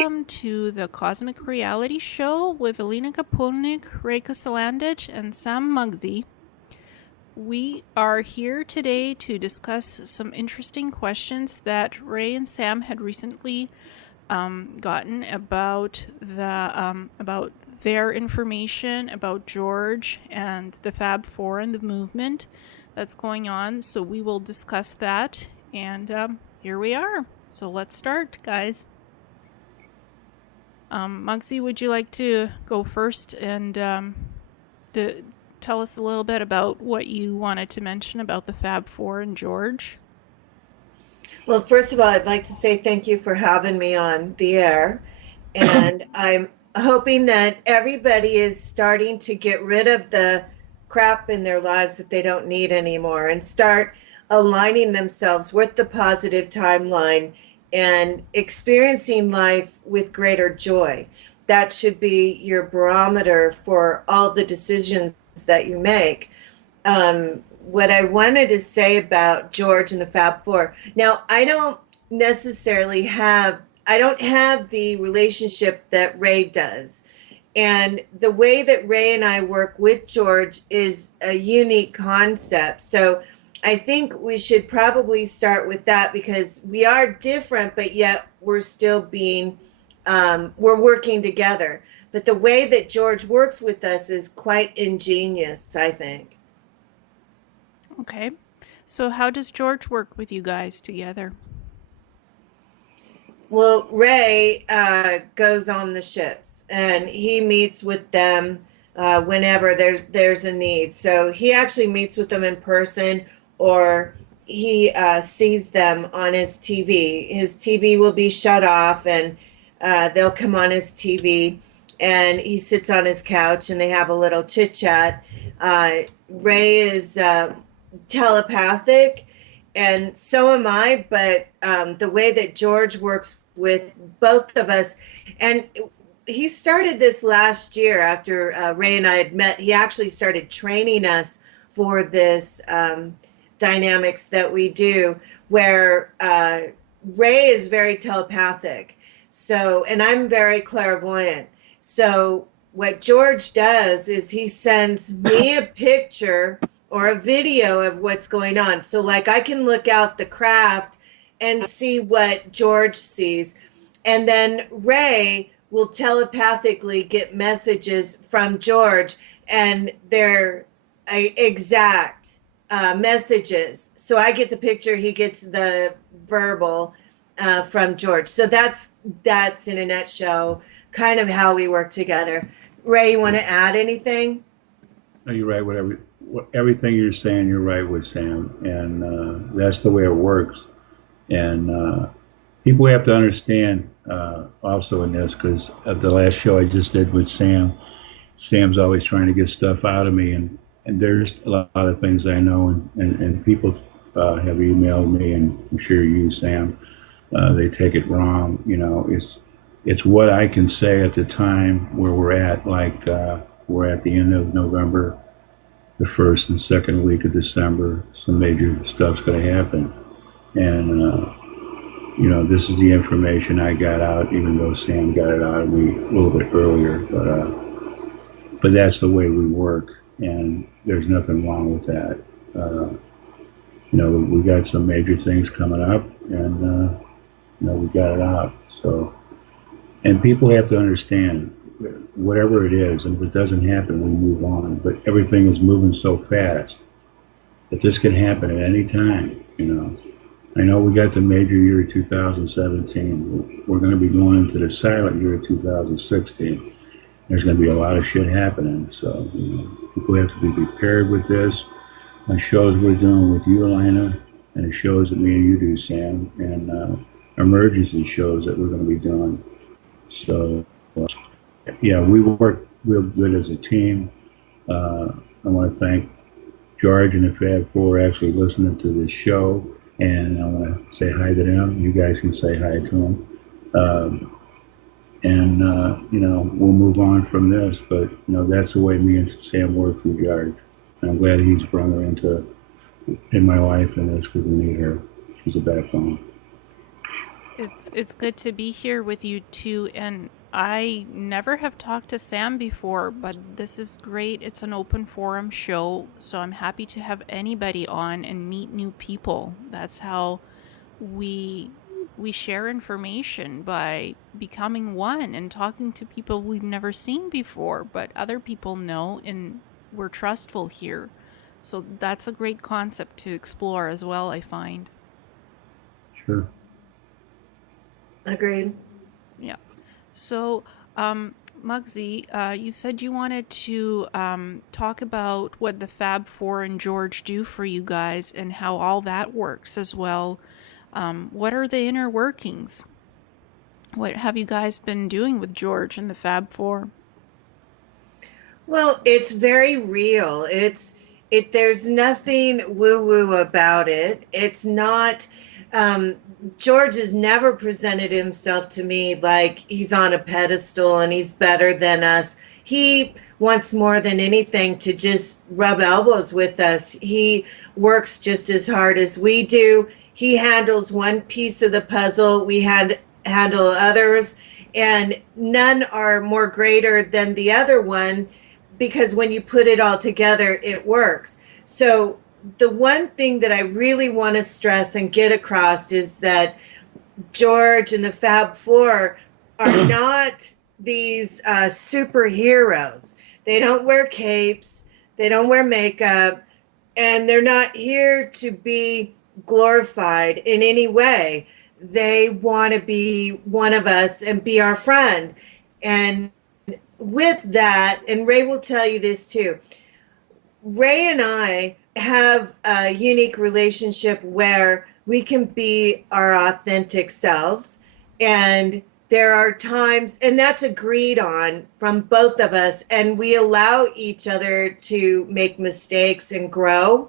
welcome to the Cosmic Reality Show with Ileana, Kosulandich, and Sam Mugzzi. We are here today to discuss some interesting questions that Ray and Sam had recently gotten about their information about George and the Fab Four and the movement that's going on. So we will discuss that, and here we are. So let's start, guys. Mugzzi, would you like to go first and tell us a little bit about what you wanted to mention about the Fab Four and George? Well, first of all, I'd like to say thank you for having me on the air. And I'm hoping that everybody is starting to get rid of the crap in their lives that they don't need anymore and start aligning themselves with the positive timeline and experiencing life with greater joy. That should be your barometer for all the decisions that you make. What I wanted to say about George and the Fab Four. Now, I don't have the relationship that Ray does. And the way that Ray and I work with George is a unique concept. So I think we should probably start with that because we are different, but yet we're still we're working together. But the way that George works with us is quite ingenious, I think. Okay. So how does George work with you guys together? Well, Ray goes on the ships and he meets with them whenever there's a need. So he actually meets with them in person, or he sees them on his TV. His TV will be shut off and they'll come on his TV and he sits on his couch and they have a little chit chat. Ray is telepathic and so am I, but the way that George works with both of us, and he started this last year after Ray and I had met. He actually started training us for this dynamics that we do, where Ray is very telepathic, and I'm very clairvoyant. So what George does is he sends me a picture or a video of what's going on. So like I can look out the craft and see what George sees. And then Ray will telepathically get messages from George, and they're exact messages. So I get the picture, he gets the verbal from George. So that's in a nutshell kind of how we work together. Ray, you want to add anything? No, you're right. Everything you're saying, you're right with, Sam, and that's the way it works. And people have to understand also in this, because at the last show I just did with Sam, Sam's always trying to get stuff out of me, and there's a lot of things I know, and people have emailed me, and I'm sure you, Sam, they take it wrong. You know, it's what I can say at the time where we're at, like we're at the end of November, the first and second week of December, some major stuff's going to happen. And, you know, this is the information I got out, even though Sam got it out of me a little bit earlier. But that's the way we work, and there's nothing wrong with that. You know, we got some major things coming up, and, you know, we got it out. So, and people have to understand, whatever it is, and if it doesn't happen, we move on. But everything is moving so fast that this can happen at any time, you know. I know we got the major year 2017. We're going to be going into the silent year 2016. There's going to be a lot of shit happening. So, you know, people have to be prepared with this. My shows we're doing with you, Ileana, and the shows that me and you do, Sam, and emergency shows that we're going to be doing. So, yeah, we work real good as a team. I want to thank George and the Fab Four actually listening to this show, and I want to say hi to them. You guys can say hi to them. You know, we'll move on from this, but, you know, that's the way me and Sam work through George. And I'm glad he's brought her in my life in this, because we need her. She's a backbone. It's good to be here with you too, and I never have talked to Sam before, but this is great. It's an open forum show, so I'm happy to have anybody on and meet new people. That's how we we share information, by becoming one and talking to people we've never seen before, but other people know, and we're trustful here. So that's a great concept to explore as well, I find. Sure. Agreed. Yeah. So, Muggsy, you said you wanted to talk about what the Fab Four and George do for you guys and how all that works as well. What are the inner workings? What have you guys been doing with George and the Fab Four? Well, it's very real. There's nothing woo-woo about it. It's not um George has never presented himself to me like he's on a pedestal and he's better than us. He wants more than anything to just rub elbows with us. He works just as hard as we do. He handles one piece of the puzzle, we had handle others, and none are more greater than the other one, because when you put it all together, it works. So the one thing that I really want to stress and get across is that George and the Fab Four are not these superheroes. They don't wear capes, they don't wear makeup, and they're not here to be glorified in any way. They want to be one of us and be our friend. And with that, and Ray will tell you this too, Ray and I have a unique relationship where we can be our authentic selves. And there are times, and that's agreed on from both of us, and we allow each other to make mistakes and grow,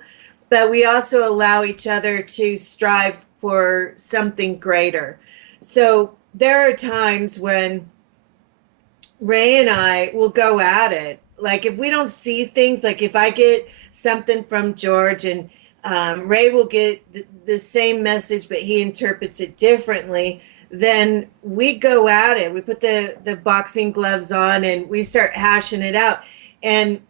but we also allow each other to strive for something greater. So there are times when Ray and I will go at it. Like if we don't see things, like if I get something from George and Ray will get the same message, but he interprets it differently, then we go at it. We put the boxing gloves on and we start hashing it out. And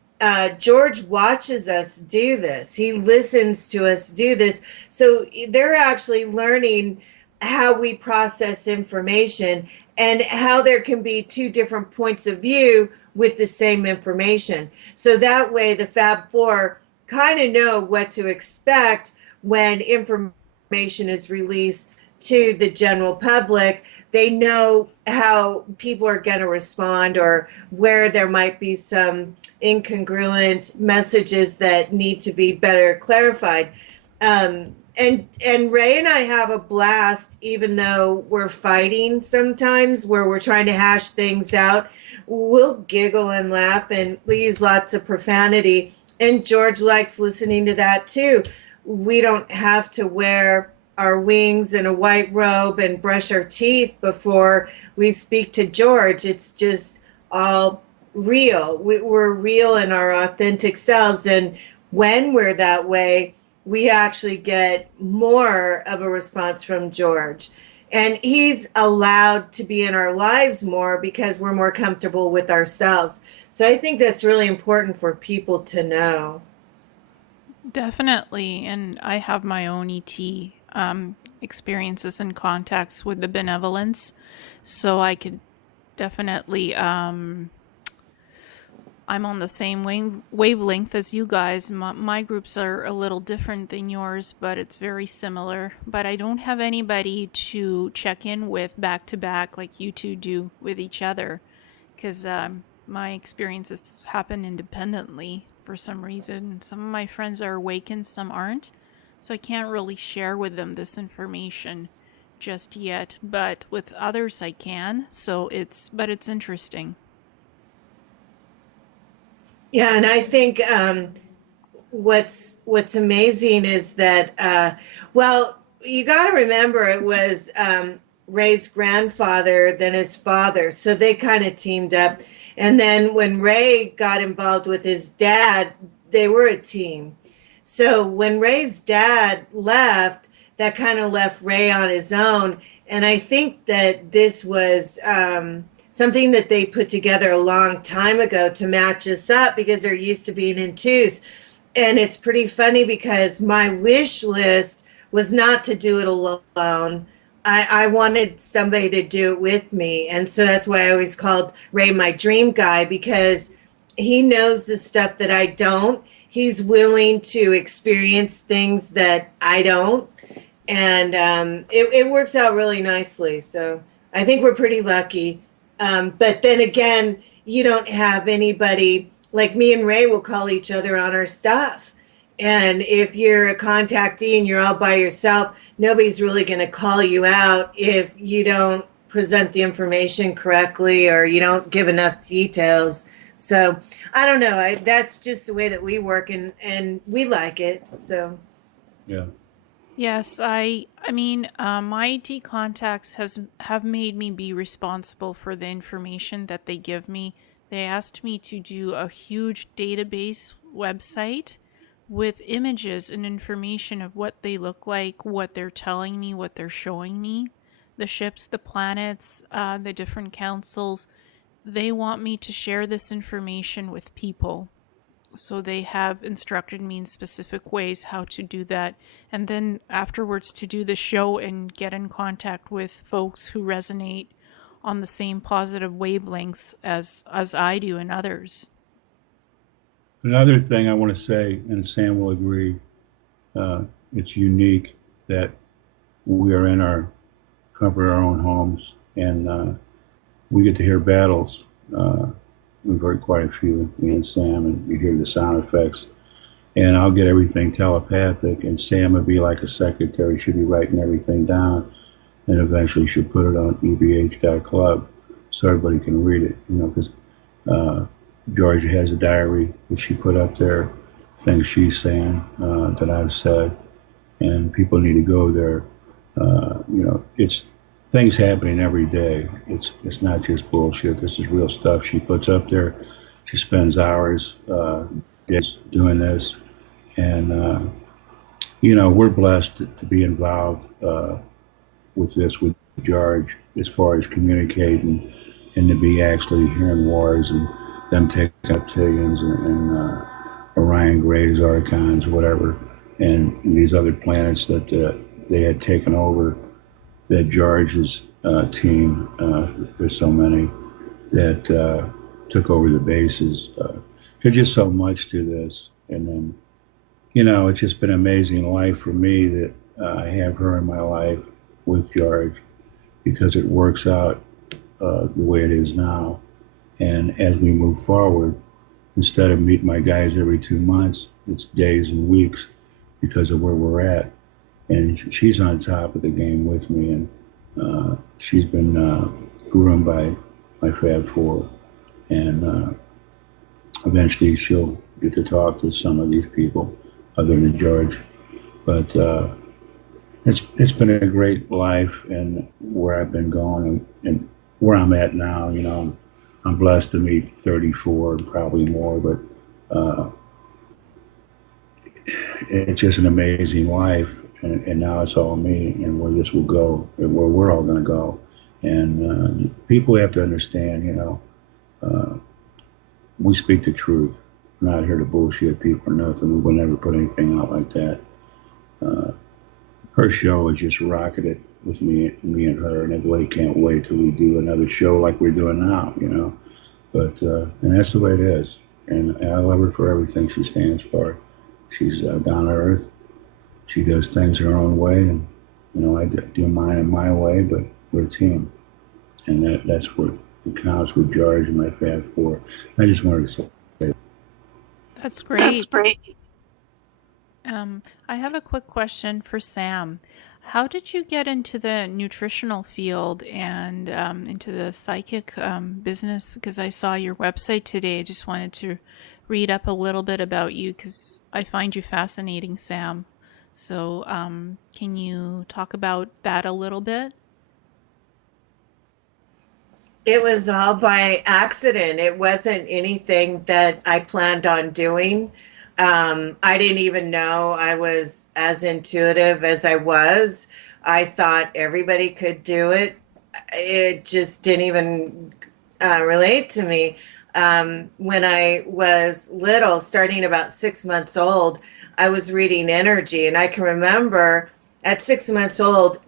George watches us do this. He listens to us do this. So they're actually learning how we process information and how there can be two different points of view with the same information. So that way the Fab Four kind of know what to expect when information is released to the general public. They know how people are going to respond, or where there might be some incongruent messages that need to be better clarified. And Ray and I have a blast, even though we're fighting sometimes, where we're trying to hash things out. We'll giggle and laugh, and we use lots of profanity. And George likes listening to that too. We don't have to wear our wings and a white robe and brush our teeth before we speak to George. It's just all real. We're real in our authentic selves. And when we're that way, we actually get more of a response from George. And he's allowed to be in our lives more because we're more comfortable with ourselves. So I think that's really important for people to know. Definitely, and I have my own ET experiences and contacts with the benevolence, so I could definitely I'm on the same wavelength as you guys. My groups are a little different than yours, but it's very similar. But I don't have anybody to check in with back to back like you two do with each other, because my experiences happen independently for some reason. Some of my friends are awakened, some aren't. So I can't really share with them this information just yet, but with others I can. So it's interesting. Yeah, and I think what's amazing is that well, you got to remember it was Ray's grandfather, then his father, so they kind of teamed up. And then when Ray got involved with his dad, they were a team. So when Ray's dad left, that kind of left Ray on his own. And I think that this was something that they put together a long time ago to match us up because they're used to being in twos. And it's pretty funny because my wish list was not to do it alone. I wanted somebody to do it with me. And so that's why I always called Ray my dream guy, because he knows the stuff that I don't. He's willing to experience things that I don't. And it works out really nicely. So I think we're pretty lucky. But then again, you don't have anybody like me and Ray will call each other on our stuff. And if you're a contactee and you're all by yourself, nobody's really going to call you out if you don't present the information correctly or you don't give enough details. So I don't know. That's just the way that we work, and we like it. So Yeah. Yes, my IT contacts have made me be responsible for the information that they give me. They asked me to do a huge database website with images and information of what they look like, what they're telling me, what they're showing me, the ships, the planets, the different councils. They want me to share this information with people. So they have instructed me in specific ways how to do that. And then afterwards to do the show and get in contact with folks who resonate on the same positive wavelengths as I do and others. Another thing I want to say, and Sam will agree, it's unique that we are in our comfort of our own homes, and we get to hear battles. We've heard quite a few, me and Sam, and you hear the sound effects. And I'll get everything telepathic, and Sam would be like a secretary. She'd be writing everything down, and eventually she'll put it on ebh.club so everybody can read it. Because Georgia has a diary that she put up there, things she's saying that I've said, and people need to go there. It's things happening every day. It's not just bullshit. This is real stuff she puts up there. She spends hours days doing this, and we're blessed to be involved with this with George as far as communicating and to be actually hearing wars and them taking up Tiggins and Orion Grays, Archons, whatever, and these other planets that they had taken over. That George's team, there's so many that took over the bases. There's just so much to this. And then, it's just been an amazing life for me that I have her in my life with George because it works out the way it is now. And as we move forward, instead of meeting my guys every 2 months, it's days and weeks because of where we're at. And she's on top of the game with me, and she's been groomed by my Fab Four, and eventually she'll get to talk to some of these people other than George. But it's been a great life, and where I've been going and where I'm at now, I'm blessed to meet 34 and probably more, but it's just an amazing life. And now it's all me, and where this will go, and where we're all going to go. And people have to understand, we speak the truth. We're not here to bullshit people or nothing. We would never put anything out like that. Her show is just rocketed with me and her, and everybody can't wait till we do another show like we're doing now, But and that's the way it is. And I love her for everything she stands for. She's down to earth. She does things her own way, and I do mine in my way, but we're a team, and that's what counts with George and my Fab Four. I just wanted to say that. That's great. That's great. I have a quick question for Sam. How did you get into the nutritional field and into the psychic business? Because I saw your website today. I just wanted to read up a little bit about you because I find you fascinating, Sam. So can you talk about that a little bit? it was all by accident. It wasn't anything that I planned on doing. I didn't even know I was as intuitive as I was. I thought everybody could do it. It just didn't even relate to me. When I was little, starting about 6 months old, I was reading energy, and I can remember at 6 months old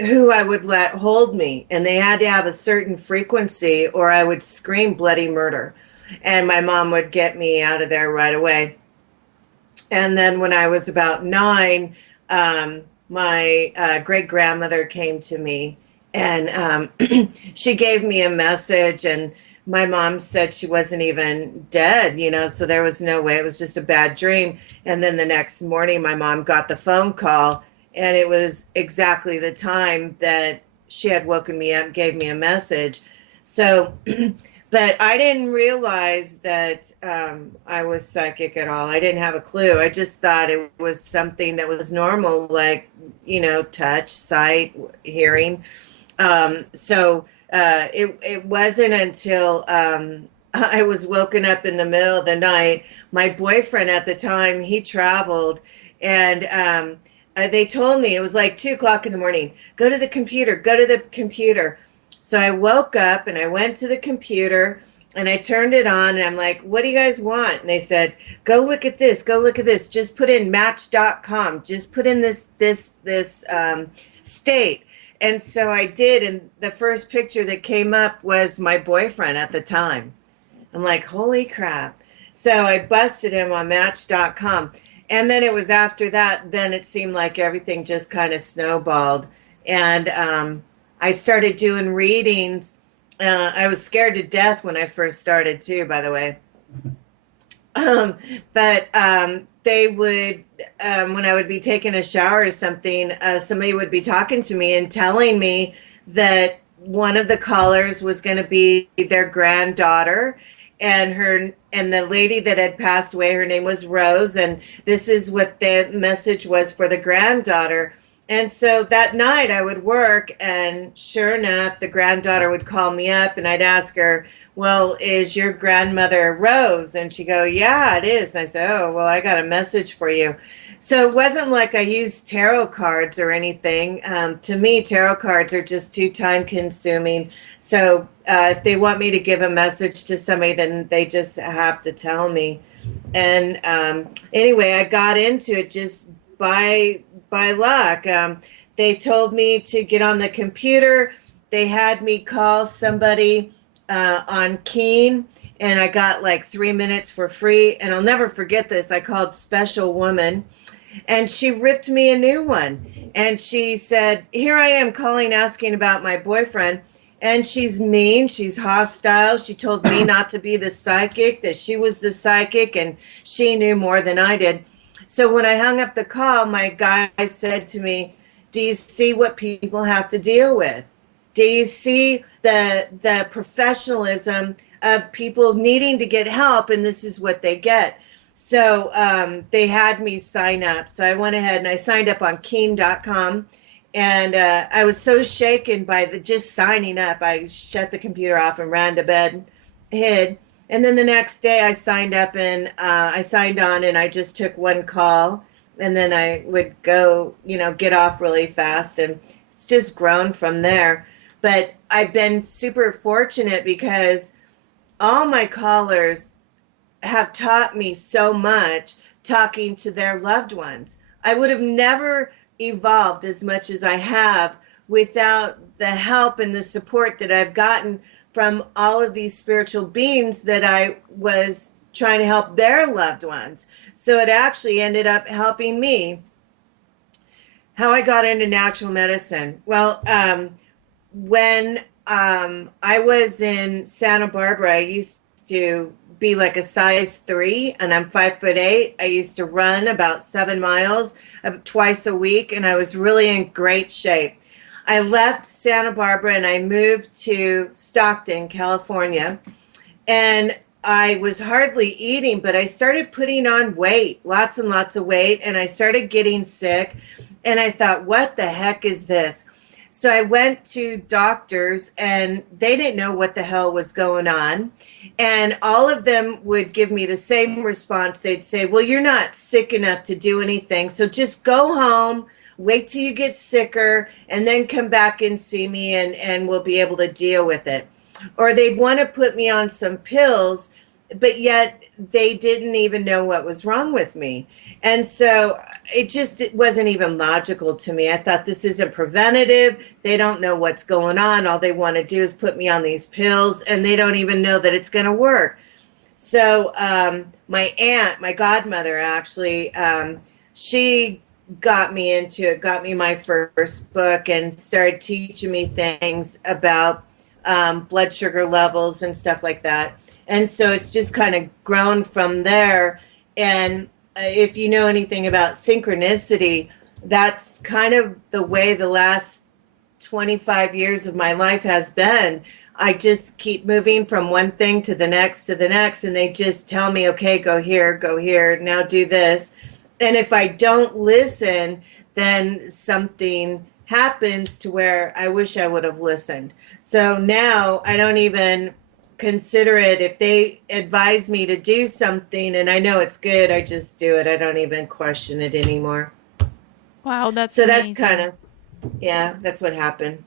who I would let hold me, and they had to have a certain frequency, or I would scream bloody murder, and my mom would get me out of there right away. And then when I was about 9, my great grandmother came to me, and she gave me a message. And my mom said she wasn't even dead, so there was no way. It was just a bad dream. And then the next morning, my mom got the phone call, and it was exactly the time that she had woken me up, gave me a message. So but I didn't realize that I was psychic at all. I didn't have a clue. I just thought it was something that was normal, like, touch, sight, hearing. It wasn't until I was woken up in the middle of the night. My boyfriend at the time, he traveled, and they told me, it was like 2 o'clock in the morning, go to the computer, go to the computer. So I woke up and I went to the computer and I turned it on, and I'm like, what do you guys want? And they said, go look at this, go look at this. Just put in match.com. Just put in this state. And so I did. And the first picture that came up was my boyfriend at the time. I'm like, holy crap. So I busted him on match.com. And then it was after that, then it seemed like everything just kind of snowballed. And I started doing readings. I was scared to death when I first started too, by the way. But they would, when I would be taking a shower or something, somebody would be talking to me and telling me that one of the callers was going to be their granddaughter, and the lady that had passed away, her name was Rose, and this is what the message was for the granddaughter. And so that night I would work, and sure enough, the granddaughter would call me up, and I'd ask her, well, is your grandmother Rose? And she'd go, yeah, it is. And I said, oh, well, I got a message for you. So it wasn't like I used tarot cards or anything. To me, tarot cards are just too time consuming. So if they want me to give a message to somebody, then they just have to tell me. And anyway, I got into it just by luck. They told me to get on the computer. They had me call somebody on Keen, and I got like 3 minutes for free. And I'll never forget this. I called Special Woman, and she ripped me a new one. And she said, here I am calling, asking about my boyfriend. And she's mean, she's hostile. She told me not to be the psychic, that she was the psychic, and she knew more than I did. So when I hung up the call, my guy said to me, do you see what people have to deal with? Do you see the professionalism of people needing to get help, and this is what they get? So they had me sign up. So I went ahead and I signed up on keen.com. And I was so shaken by just signing up. I shut the computer off and ran to bed, hid. And then the next day I signed up, and I signed on, and I just took one call, and then I would go, get off really fast, and it's just grown from there. But I've been super fortunate because all my callers have taught me so much talking to their loved ones. I would have never evolved as much as I have without the help and the support that I've gotten from all of these spiritual beings that I was trying to help their loved ones. So it actually ended up helping me. How I got into natural medicine. Well, when I was in Santa Barbara, I used to be like a size 3, and I'm 5'8". I used to run about 7 miles twice a week, and I was really in great shape. I left Santa Barbara and I moved to Stockton, California, and I was hardly eating, but I started putting on weight, lots and lots of weight, and I started getting sick, and I thought, what the heck is this? So I went to doctors, and they didn't know what the hell was going on. And all of them would give me the same response. They'd say, well, you're not sick enough to do anything, so just go home, wait till you get sicker and then come back and see me, and we'll be able to deal with it. Or they'd want to put me on some pills, but yet they didn't even know what was wrong with me. And so it wasn't even logical to me. I thought, this isn't preventative. They don't know what's going on. All they want to do is put me on these pills, and they don't even know that it's going to work. So my aunt, my godmother, actually, she got me into it, got me my first book, and started teaching me things about blood sugar levels and stuff like that. And so it's just kind of grown from there. And if you know anything about synchronicity, that's kind of the way the last 25 years of my life has been. I just keep moving from one thing to the next, and they just tell me, okay, go here, now do this. And if I don't listen, then something happens to where I wish I would have listened. So now I don't even consider it. If they advise me to do something and I know it's good, I just do it. I don't even question it anymore. Wow, that's so amazing. that's kind of, yeah, that's what happened.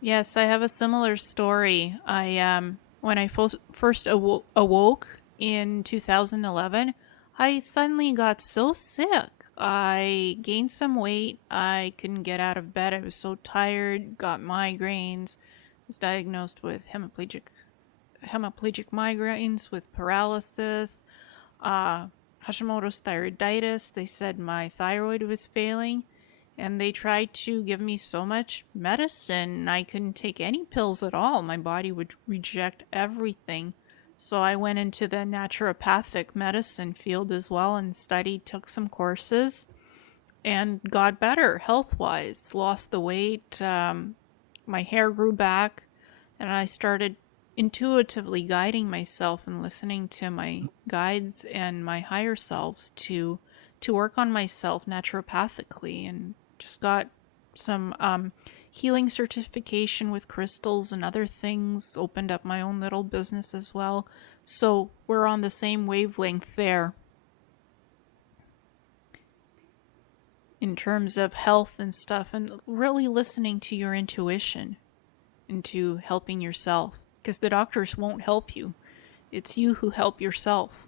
Yes, I have a similar story. When I first awoke in 2011, I suddenly got so sick. I gained some weight. I couldn't get out of bed. I was so tired, got migraines, was diagnosed with hemiplegic migraines with paralysis, Hashimoto's thyroiditis. They said my thyroid was failing, and they tried to give me so much medicine. I couldn't take any pills at all. My body would reject everything. So I went into the naturopathic medicine field as well and took some courses, and got better health-wise. Lost the weight, my hair grew back, and I started intuitively guiding myself and listening to my guides and my higher selves to work on myself naturopathically, and just got some healing certification with crystals and other things, opened up my own little business as well. So we're on the same wavelength there in terms of health and stuff, and really listening to your intuition into helping yourself, because the doctors won't help you. It's you who help yourself.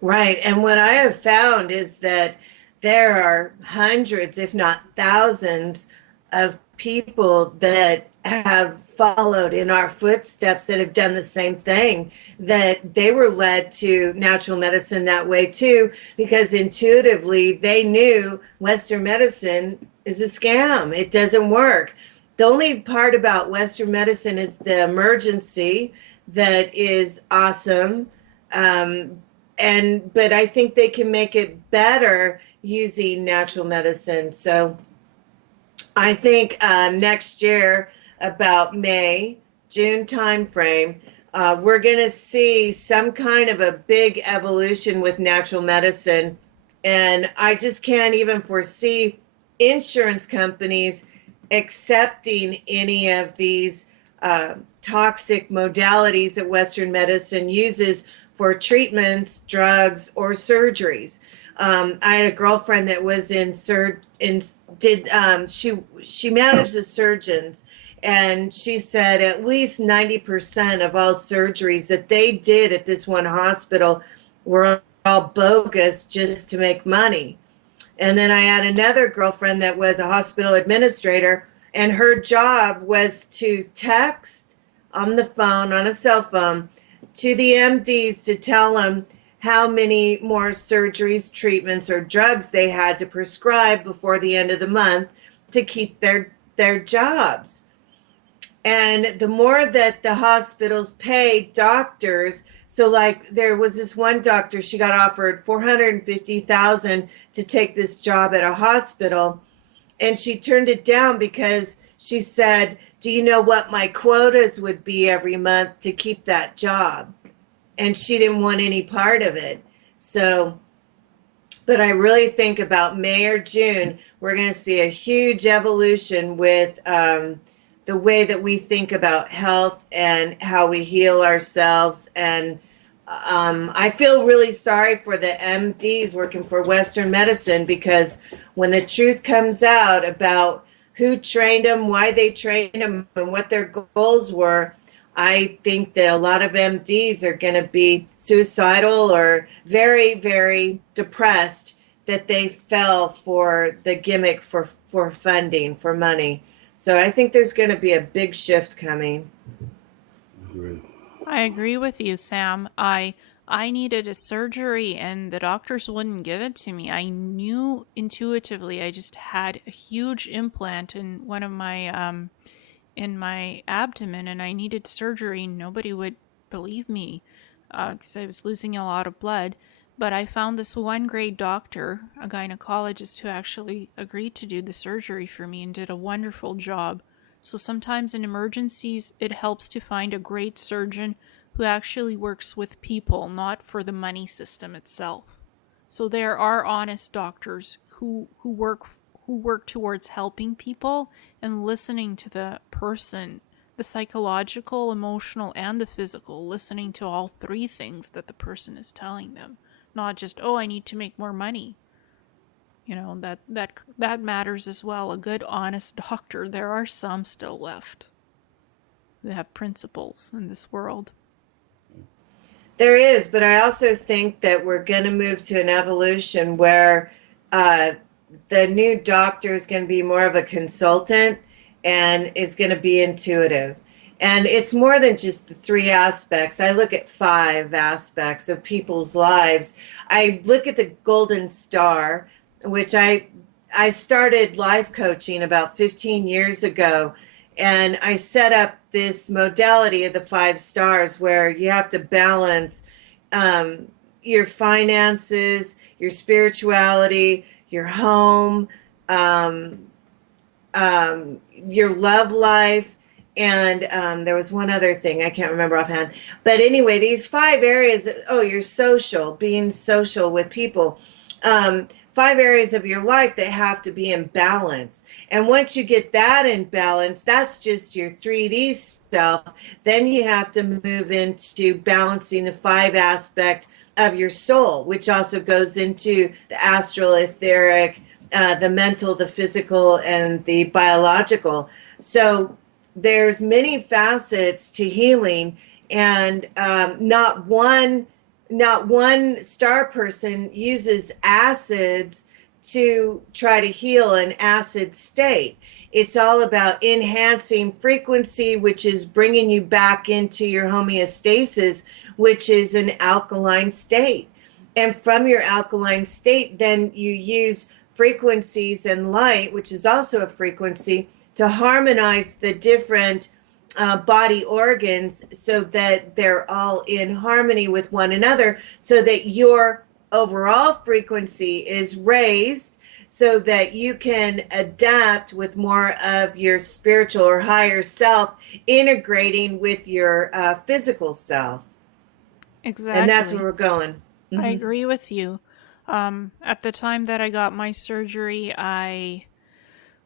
Right. And what I have found is that there are hundreds, if not thousands, of people that have followed in our footsteps that have done the same thing, that they were led to natural medicine that way too, because intuitively they knew Western medicine is a scam. It doesn't work. The only part about Western medicine is the emergency that is awesome. But I think they can make it better using natural medicine. So I think next year, about May, June timeframe, we're going to see some kind of a big evolution with natural medicine. And I just can't even foresee insurance companies accepting any of these toxic modalities that Western medicine uses for treatments, drugs, or surgeries. I had a girlfriend that was she managed the surgeons, and she said at least 90% of all surgeries that they did at this one hospital were all bogus just to make money. And then I had another girlfriend that was a hospital administrator, and her job was to text on the phone, on a cell phone, to the MDs to tell them how many more surgeries, treatments, or drugs they had to prescribe before the end of the month to keep their jobs. And the more that the hospitals pay doctors, so like there was this one doctor, she got offered $450,000 to take this job at a hospital, and she turned it down because she said, do you know what my quotas would be every month to keep that job? And she didn't want any part of it. So, but I really think about May or June, we're going to see a huge evolution with the way that we think about health and how we heal ourselves. And I feel really sorry for the MDs working for Western medicine, because when the truth comes out about who trained them, why they trained them, and what their goals were, I think that a lot of MDs are going to be suicidal or very, very depressed that they fell for the gimmick for funding, for money. So I think there's going to be a big shift coming. Great. I agree with you, Sam. I needed a surgery and the doctors wouldn't give it to me. I knew intuitively I just had a huge implant in one of my in my abdomen and I needed surgery. Nobody would believe me because I was losing a lot of blood. But I found this one great doctor, a gynecologist, who actually agreed to do the surgery for me and did a wonderful job. So sometimes in emergencies, it helps to find a great surgeon who actually works with people, not for the money system itself. So there are honest doctors who work towards helping people and listening to the person, the psychological, emotional, and the physical, listening to all three things that the person is telling them. Not just, oh, I need to make more money. You know, that matters as well. A good, honest doctor. There are some still left who have principles in this world. There is, but I also think that we're going to move to an evolution where the new doctor is going to be more of a consultant and is going to be intuitive. And it's more than just the three aspects. I look at 5 aspects of people's lives. I look at the golden star, which I started life coaching about 15 years ago. And I set up this modality of the 5 stars where you have to balance your finances, your spirituality, your home, your love life, and there was one other thing I can't remember offhand. But anyway, these 5 areas, your social, being social with people, 5 areas of your life that have to be in balance. And once you get that in balance, that's just your 3D self. Then you have to move into balancing the 5 aspect of your soul, which also goes into the astral, etheric, the mental, the physical, and the biological. So there's many facets to healing, and not one star person uses acids to try to heal an acid state. It's all about enhancing frequency, which is bringing you back into your homeostasis, which is an alkaline state. And from your alkaline state, then you use frequencies and light, which is also a frequency, to harmonize the different body organs so that they're all in harmony with one another, so that your overall frequency is raised, so that you can adapt with more of your spiritual or higher self integrating with your physical self. Exactly. And that's where we're going. I agree with you. At the time that I got my surgery, I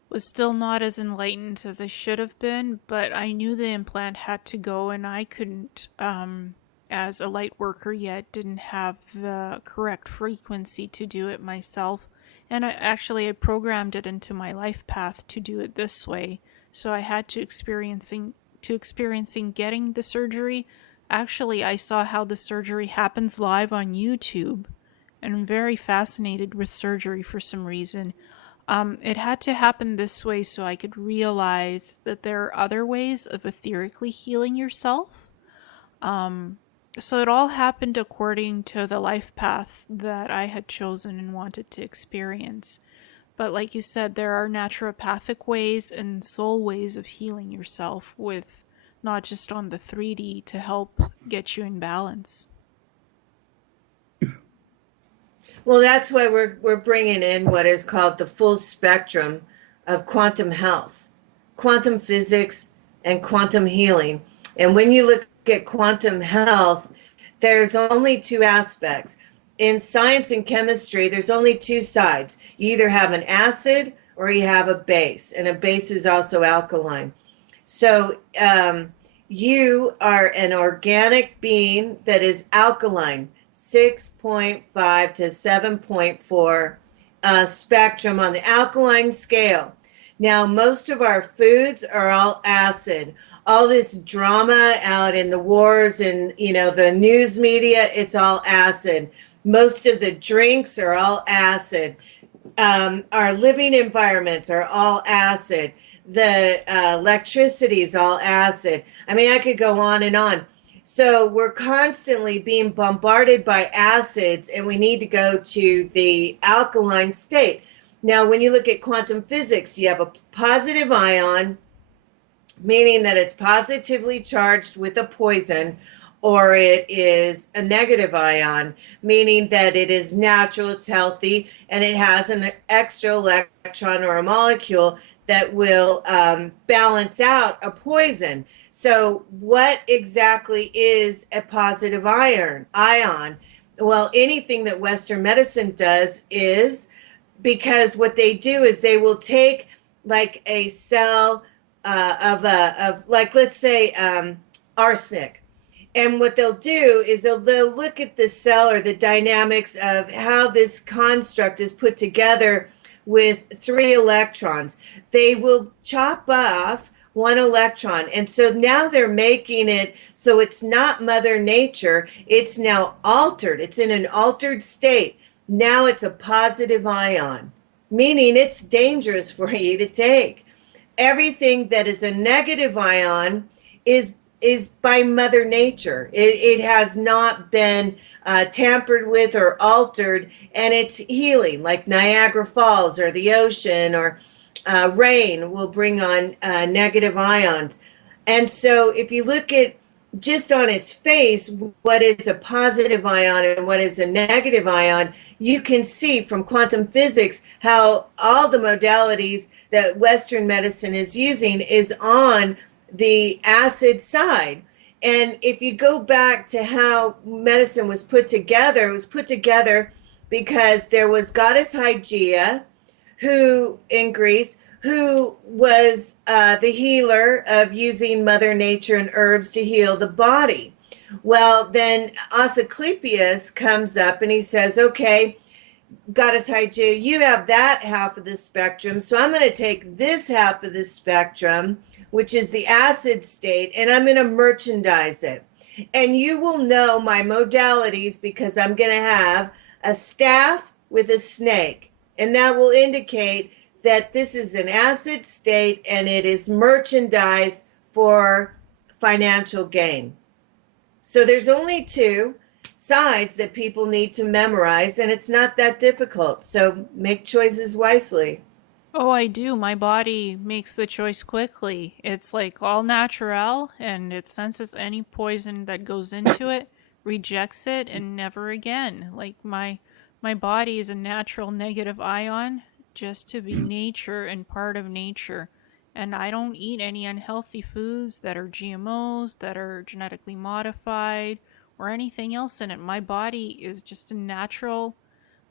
was still not as enlightened as I should have been, but I knew the implant had to go, and I couldn't, as a light worker yet, didn't have the correct frequency to do it myself. And I programmed it into my life path to do it this way. So I had to experiencing getting the surgery. Actually, I saw how the surgery happens live on YouTube, and I'm very fascinated with surgery for some reason. It had to happen this way so I could realize that there are other ways of etherically healing yourself. So it all happened according to the life path that I had chosen and wanted to experience. But like you said, there are naturopathic ways and soul ways of healing yourself, with not just on the 3D, to help get you in balance. Well, that's why we're bringing in what is called the full spectrum of quantum health, quantum physics, and quantum healing. And when you look at quantum health, there's only 2 aspects. In science and chemistry, there's only 2 sides. You either have an acid or you have a base, and a base is also alkaline. So You are an organic being that is alkaline, 6.5 to 7.4 spectrum on the alkaline scale. Now, most of our foods are all acid. All this drama out in the wars and, the news media, it's all acid. Most of the drinks are all acid. Our living environments are all acid. The electricity is all acid. I mean, I could go on and on. So we're constantly being bombarded by acids, and we need to go to the alkaline state. Now, when you look at quantum physics, you have a positive ion, meaning that it's positively charged with a poison, or it is a negative ion, meaning that it is natural, it's healthy, and it has an extra electron or a molecule that will balance out a poison. So what exactly is a positive ion? Well, anything that Western medicine does is, because what they do is they will take like a cell of like, let's say arsenic. And what they'll do is they'll look at the cell or the dynamics of how this construct is put together with 3 electrons. They will chop off 1 electron. And so now they're making it so it's not Mother Nature. It's now altered. It's in an altered state. Now it's a positive ion, meaning it's dangerous for you to take. Everything that is a negative ion is by Mother Nature. It has not been tampered with or altered, and it's healing, like Niagara Falls or the ocean or rain will bring on negative ions. And so if you look at just on its face what is a positive ion and what is a negative ion, you can see from quantum physics how all the modalities that Western medicine is using is on the acid side. And if you go back to how medicine was put together, it was put together because there was goddess Hygeia, who in Greece, who was the healer of using Mother Nature and herbs to heal the body. Well, then Asclepius comes up and he says, okay, Goddess Hygeia, you have that half of the spectrum, so I'm going to take this half of the spectrum, which is the acid state, and I'm going to merchandise it. And you will know my modalities because I'm going to have a staff with a snake, and that will indicate that this is an acid state and it is merchandised for financial gain. So there's only 2 sides that people need to memorize, and it's not that difficult. So make choices wisely. Oh, I do. My body makes the choice quickly. It's like all natural, and it senses any poison that goes into it, rejects it, and never again. Like my body is a natural negative ion just to be nature and part of nature. And I don't eat any unhealthy foods that are GMOs, that are genetically modified, or anything else in it. My body is just a natural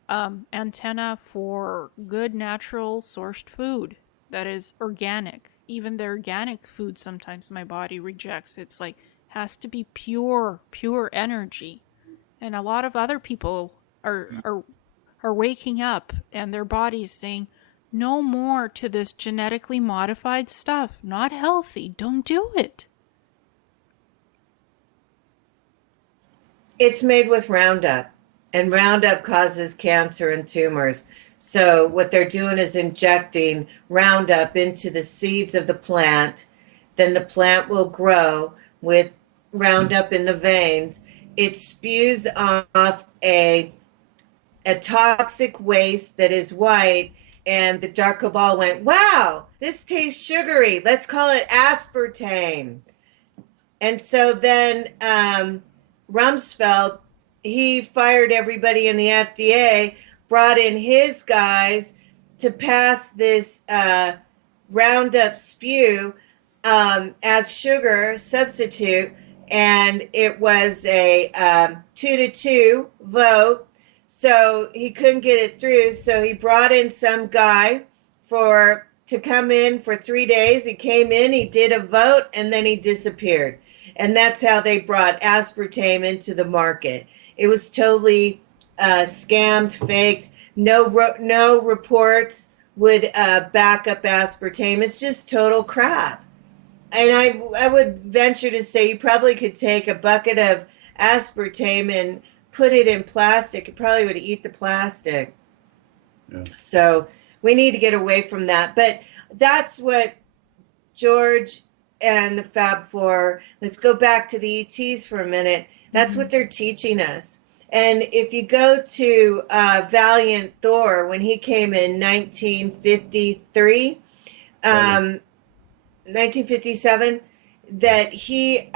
antenna for good natural sourced food that is organic. Even the organic food sometimes my body rejects. It's like has to be pure energy. And a lot of other people are waking up and their body's saying no more to this genetically modified stuff. Not healthy. Don't do it. It's made with Roundup, and Roundup causes cancer and tumors. So what they're doing is injecting Roundup into the seeds of the plant. Then the plant will grow with Roundup in the veins. It spews off a toxic waste that is white, and the dark cabal went, wow, this tastes sugary. Let's call it aspartame. And so then Rumsfeld, he fired everybody in the FDA, brought in his guys to pass this Roundup spew as sugar substitute, and it was a 2-2 vote. So he couldn't get it through. So he brought in some guy to come in for 3 days. He came in, he did a vote, and then he disappeared. And that's how they brought aspartame into the market. It was totally scammed, faked. No reports would back up aspartame. It's just total crap. And I would venture to say you probably could take a bucket of aspartame and put it in plastic. It probably would eat the plastic. Yeah. So we need to get away from that. But that's what George and the Fab Four, let's go back to the ETs for a minute. That's what they're teaching us. And if you go to Valiant Thor, when he came in 1953, 1957, that he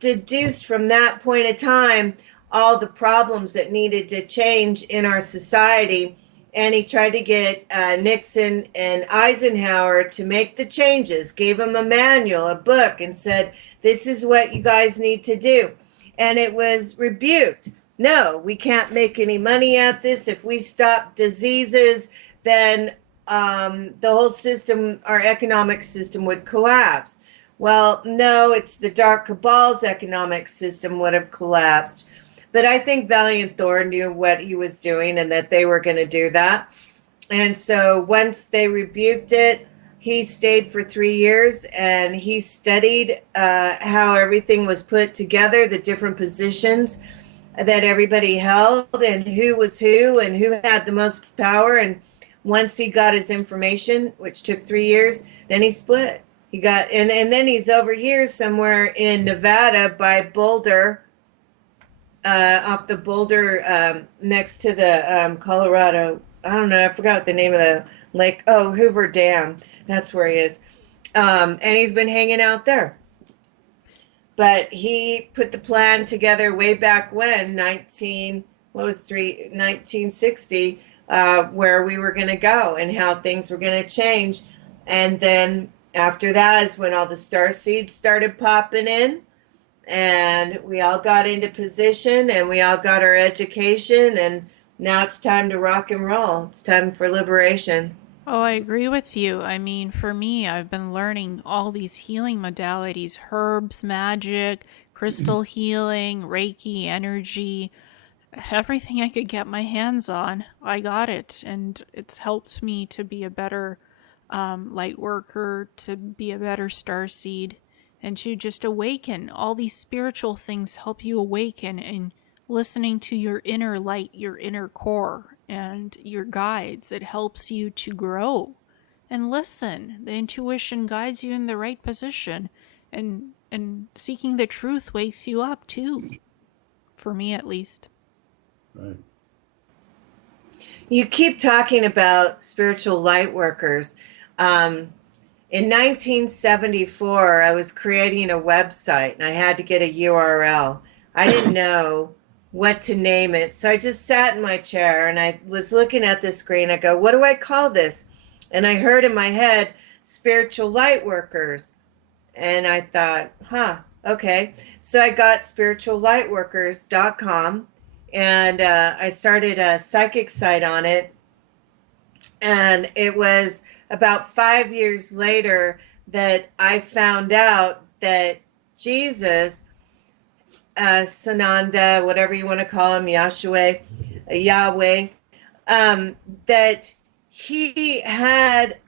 deduced from that point of time all the problems that needed to change in our society, and he tried to get Nixon and Eisenhower to make the changes, gave them a manual, a book, and said, this is what you guys need to do. And it was rebuked. No, we can't make any money at this. If we stop diseases, then the whole system, our economic system, would collapse. Well, no, it's the Dark Cabal's economic system would have collapsed. But I think Valiant Thor knew what he was doing and that they were going to do that. And so once they rebuked it, he stayed for 3 years and he studied how everything was put together, the different positions that everybody held and who was who and who had the most power. And once he got his information, which took 3 years, then he split. He got, and then he's over here somewhere in Nevada by Boulder, off the Boulder, next to the Colorado. I don't know. I forgot the name of the lake. Oh, Hoover Dam. That's where he is. And he's been hanging out there. But he put the plan together way back when, 1960, where we were going to go and how things were going to change. And then after that is when all the star seeds started popping in. And we all got into position and we all got our education. And now it's time to rock and roll. It's time for liberation. Oh, I agree with you. I mean, for me, I've been learning all these healing modalities, herbs, magic, crystal healing, Reiki, energy, everything I could get my hands on. I got it. And it's helped me to be a better light worker, to be a better starseed, and to just awaken. All these spiritual things help you awaken, and listening to your inner light, your inner core, and your guides. It helps you to grow. And listen, the intuition guides you in the right position, and seeking the truth wakes you up too. For me, at least. Right. You keep talking about spiritual light workers. In 1974, I was creating a website and I had to get a URL. I didn't know what to name it. So I just sat in my chair and I was looking at the screen. I go, what do I call this? And I heard in my head, spiritual light workers. And I thought, okay. So I got spirituallightworkers.com and I started a psychic site on it. And it was about 5 years later that I found out that Jesus, Sananda, whatever you want to call him, Yahweh, that he had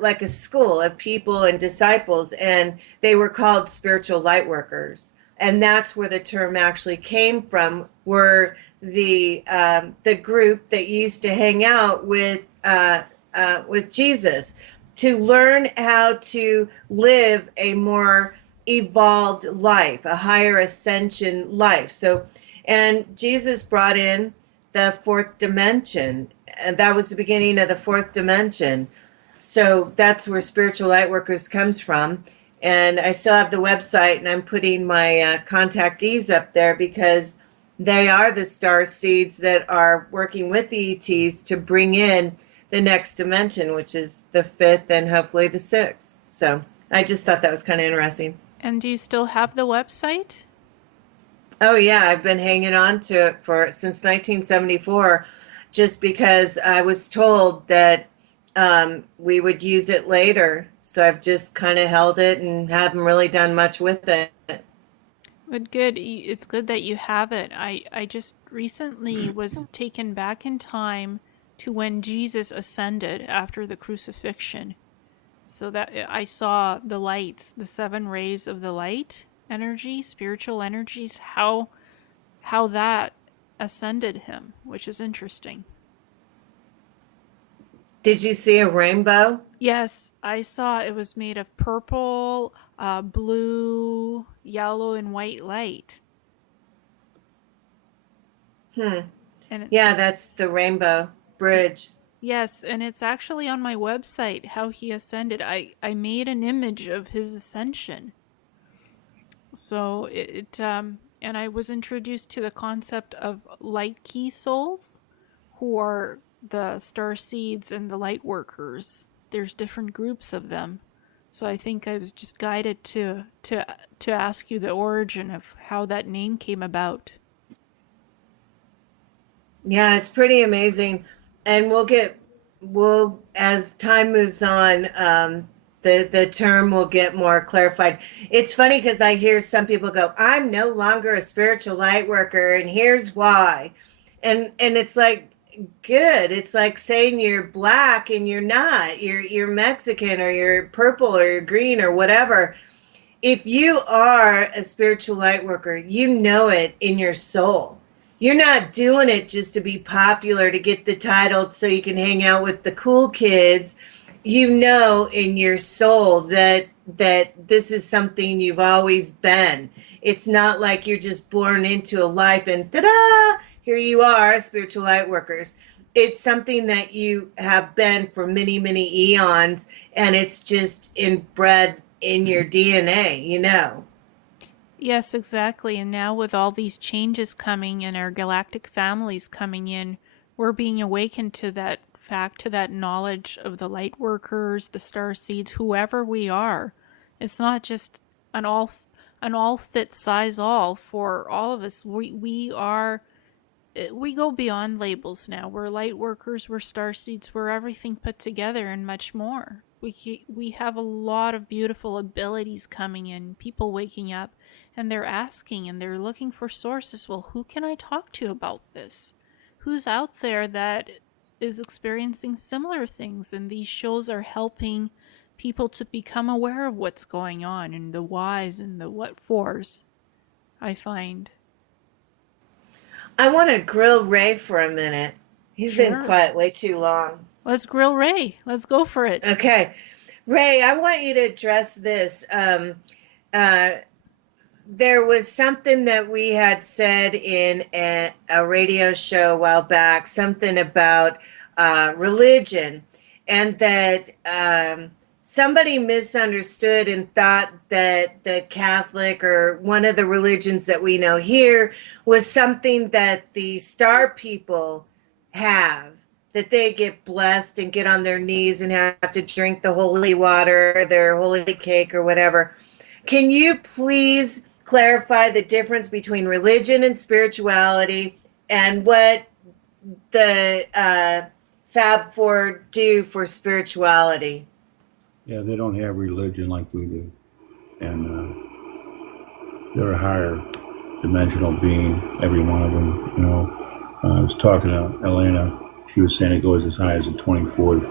like a school of people and disciples, and they were called spiritual light workers. And that's where the term actually came from, were the group that used to hang out with Jesus to learn how to live a more evolved life, a higher ascension life. So, and Jesus brought in the fourth dimension, and that was the beginning of the fourth dimension. So that's where spiritual light workers comes from. And I still have the website, and I'm putting my contactees up there because they are the star seeds that are working with the ETs to bring in the next dimension, which is the fifth and hopefully the sixth. So I just thought that was kind of interesting. And do you still have the website? Oh yeah, I've been hanging on to it since 1974, just because I was told that we would use it later. So I've just kind of held it and haven't really done much with it. But good. It's good that you have it. I just recently was taken back in time to when Jesus ascended after the crucifixion. So that I saw the lights, the 7 rays of the light energy, spiritual energies, how that ascended him, which is interesting. Did you see a rainbow? Yes, I saw it was made of purple, blue, yellow, and white light. And Yeah, that's the Rainbow Bridge. yes, and it's actually on my website how he ascended. I made an image of his ascension. So and I was introduced to the concept of light key souls, who are the star seeds and the light workers. There's different groups of them. So I think I was just guided to ask you the origin of how that name came about. Yeah, it's pretty amazing. And we'll, as time moves on, the term will get more clarified. It's funny because I hear some people go, I'm no longer a spiritual light worker, and here's why. And it's like, good. It's like saying you're black and you're not. You're Mexican or you're purple or you're green or whatever. If you are a spiritual light worker, you know it in your soul. You're not doing it just to be popular, to get the title so you can hang out with the cool kids. You know in your soul that this is something you've always been. It's not like you're just born into a life and ta-da, here you are, spiritual light workers. It's something that you have been for many, many eons, and it's just inbred in your DNA, you know. Yes, exactly. And now with all these changes coming and our galactic families coming in, we're being awakened to that fact, to that knowledge of the light workers, the star seeds, whoever we are. It's not just an all fit size all for all of us. We go beyond labels now. We're light workers, we're star seeds, we're everything put together and much more. We have a lot of beautiful abilities coming in, people waking up, and they're asking and they're looking for sources. Well, who can I talk to about this? Who's out there that is experiencing similar things? And these shows are helping people to become aware of what's going on and the whys and the what fors, I find. I want to grill Ray for a minute. He's been Sure. quiet way too long. Let's grill Ray. Let's go for it. Okay. Ray, I want you to address this. There was something that we had said in a radio show a while back, something about religion, and that somebody misunderstood and thought that the Catholic or one of the religions that we know here was something that the star people have, that they get blessed and get on their knees and have to drink the holy water, their holy cake or whatever. Can you please clarify the difference between religion and spirituality and what the Fab Four do for spirituality? Yeah, they don't have religion like we do. And they're a higher dimensional being, every one of them. You know, I was talking to Ileana. She was saying it goes as high as the 24th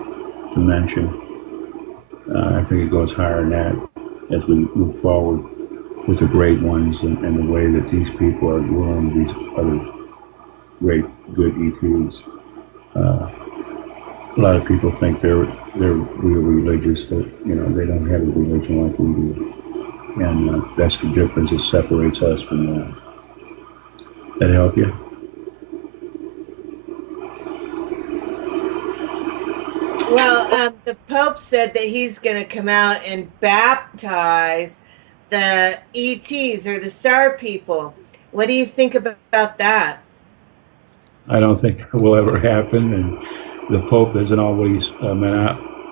dimension. I think it goes higher than that as we move forward with the great ones and the way that these people are ruling these other great, good ETs. A lot of people think they're real religious, that, you know, they don't have a religion like we do. And that's the difference that separates us from them. That help you? Well, the Pope said that he's going to come out and baptize the ETs or the star people. What do you think about that? I don't think it will ever happen, and the Pope isn't always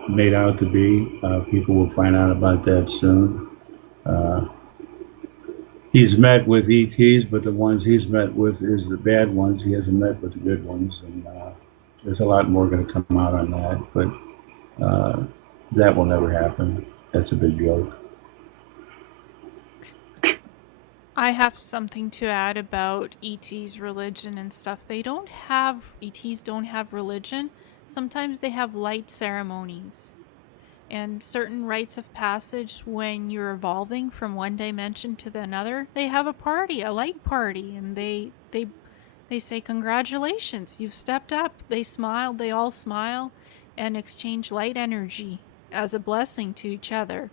made out to be. People will find out about that soon. He's met with ETs, but the ones he's met with is the bad ones. He hasn't met with the good ones, and there's a lot more going to come out on that. But That will never happen. That's a big joke. I have something to add about ET's religion and stuff. ETs don't have religion. Sometimes they have light ceremonies and certain rites of passage when you're evolving from one dimension to the another. They have a party, a light party, and they say congratulations, you've stepped up. They smile, they all smile and exchange light energy as a blessing to each other.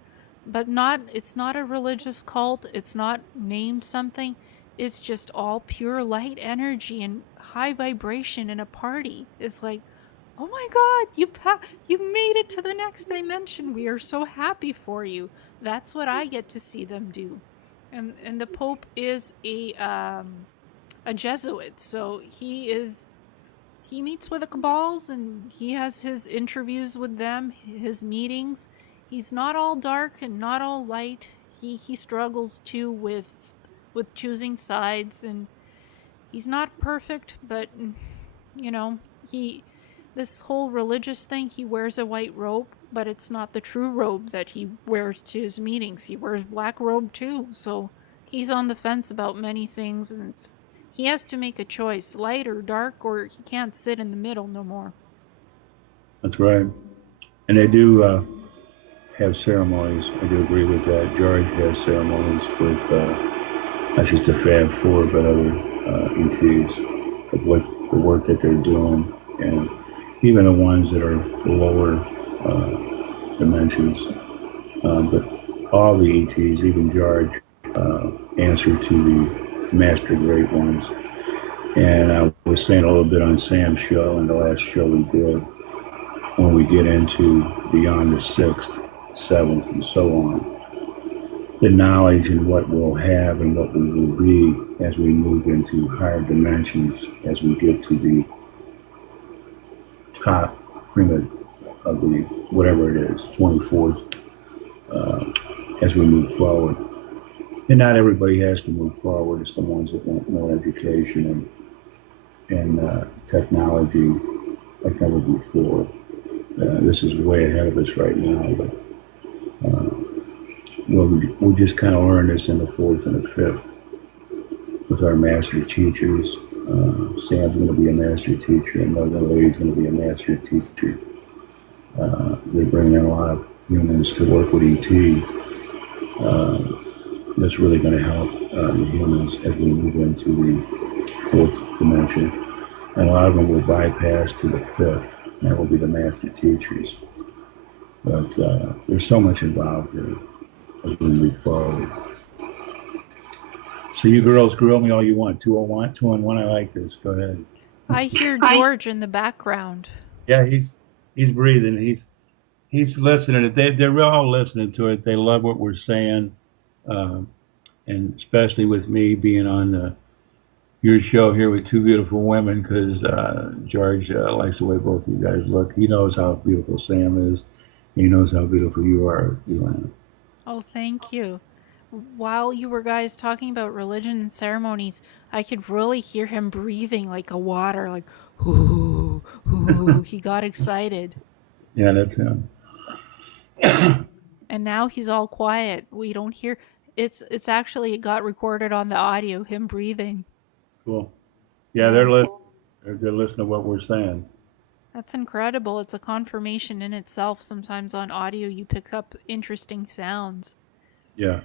But it's not a religious cult, it's not named something. It's just all pure light energy and high vibration in a party. It's like, oh my god, you made it to the next dimension. We are so happy for you. That's what I get to see them do. And the Pope is a Jesuit, so he meets with the cabals and he has his interviews with them, his meetings. He's not all dark and not all light. He struggles too with choosing sides, and he's not perfect, but you know, this whole religious thing, he wears a white robe, but it's not the true robe that he wears to his meetings. He wears black robe too, so he's on the fence about many things, and he has to make a choice, light or dark, or he can't sit in the middle no more. That's right. And they do have ceremonies. I do agree with that. George has ceremonies with not just the Fab Four, but other ETs, of what the work that they're doing, and even the ones that are lower dimensions. But all the ETs, even George, answer to the Master Great Ones. And I was saying a little bit on Sam's show and the last show we did, when we get into beyond the 6th, 7th, and so on, the knowledge and what we'll have and what we will be as we move into higher dimensions, as we get to the top prima of the, whatever it is, 24th, as we move forward. And not everybody has to move forward. It's the ones that want more education and technology like never before. This is way ahead of us right now, but we'll just kind of learn this in the 4th and the 5th with our master teachers. Sam's going to be a master teacher, and another lady's going to be a master teacher. They're bringing in a lot of humans to work with ET. That's really going to help the humans as we move into the 4th dimension. And a lot of them will bypass to the 5th, and that will be the master teachers. But there's so much involved here as we move forward. So you girls grill me all you want. 201, 2-on-1, I like this. Go ahead. I hear George in the background. Yeah, he's breathing. He's listening. They're all listening to it. They love what we're saying, and especially with me being on your show here with two beautiful women, because George likes the way both of you guys look. He knows how beautiful Sam is. And he knows how beautiful you are, Ileana. Oh, thank you. While you were guys talking about religion and ceremonies, I could really hear him breathing like a water, like, ooh, ooh. He got excited. Yeah, that's him. And now he's all quiet. We don't hear. It's actually, it got recorded on the audio, him breathing. Cool. Yeah, they're listening. They're listening to what we're saying. That's incredible. It's a confirmation in itself. Sometimes on audio you pick up interesting sounds. Yeah.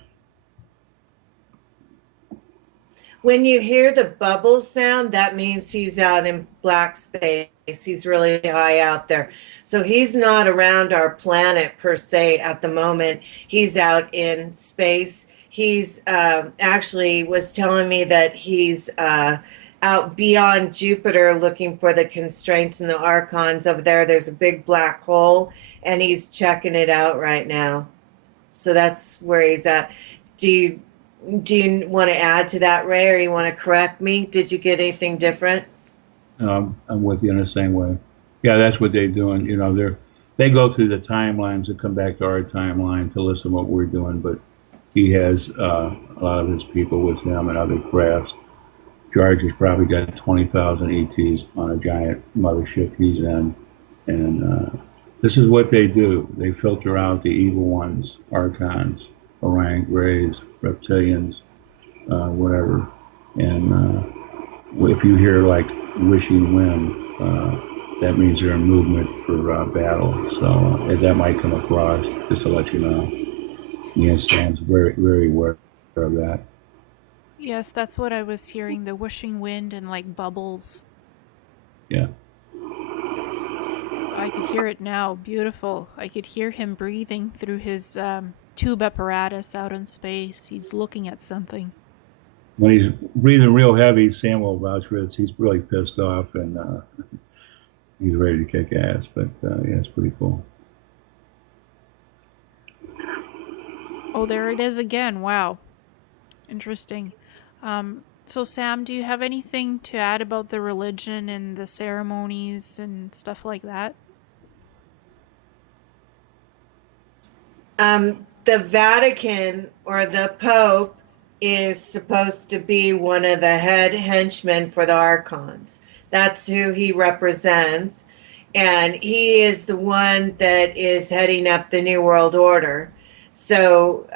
When you hear the bubble sound, that means he's out in black space. He's really high out there. So he's not around our planet per se at the moment. He's out in space. He's actually was telling me that he's out beyond Jupiter looking for the constraints and the Archons over there. There's a big black hole, and he's checking it out right now. So that's where he's at. Do you want to add to that, Ray, or you want to correct me? Did you get anything different? I'm with you in the same way. Yeah, that's what they're doing. You know, they go through the timelines and come back to our timeline to listen to what we're doing. But he has a lot of his people with him and other crafts. George has probably got 20,000 ETs on a giant mothership he's in, and This is what they do. They filter out the evil ones, Archons, Orion Greys, reptilians, whatever. And if you hear like wishing wind, that means they're in movement for battle. So that might come across, just to let you know. Yeah, Sam's very, very aware of that. Yes, that's what I was hearing, the whooshing wind and like bubbles. Yeah. I could hear it now. Beautiful. I could hear him breathing through his tube apparatus out in space. He's looking at something. When he's breathing real heavy, Sam will vouch for this. He's really pissed off and he's ready to kick ass. But yeah, it's pretty cool. Oh, there it is again. Wow. Interesting. So, Sam, do you have anything to add about the religion and the ceremonies and stuff like that? The Vatican or the Pope is supposed to be one of the head henchmen for the Archons. That's who he represents. And he is the one that is heading up the New World Order. So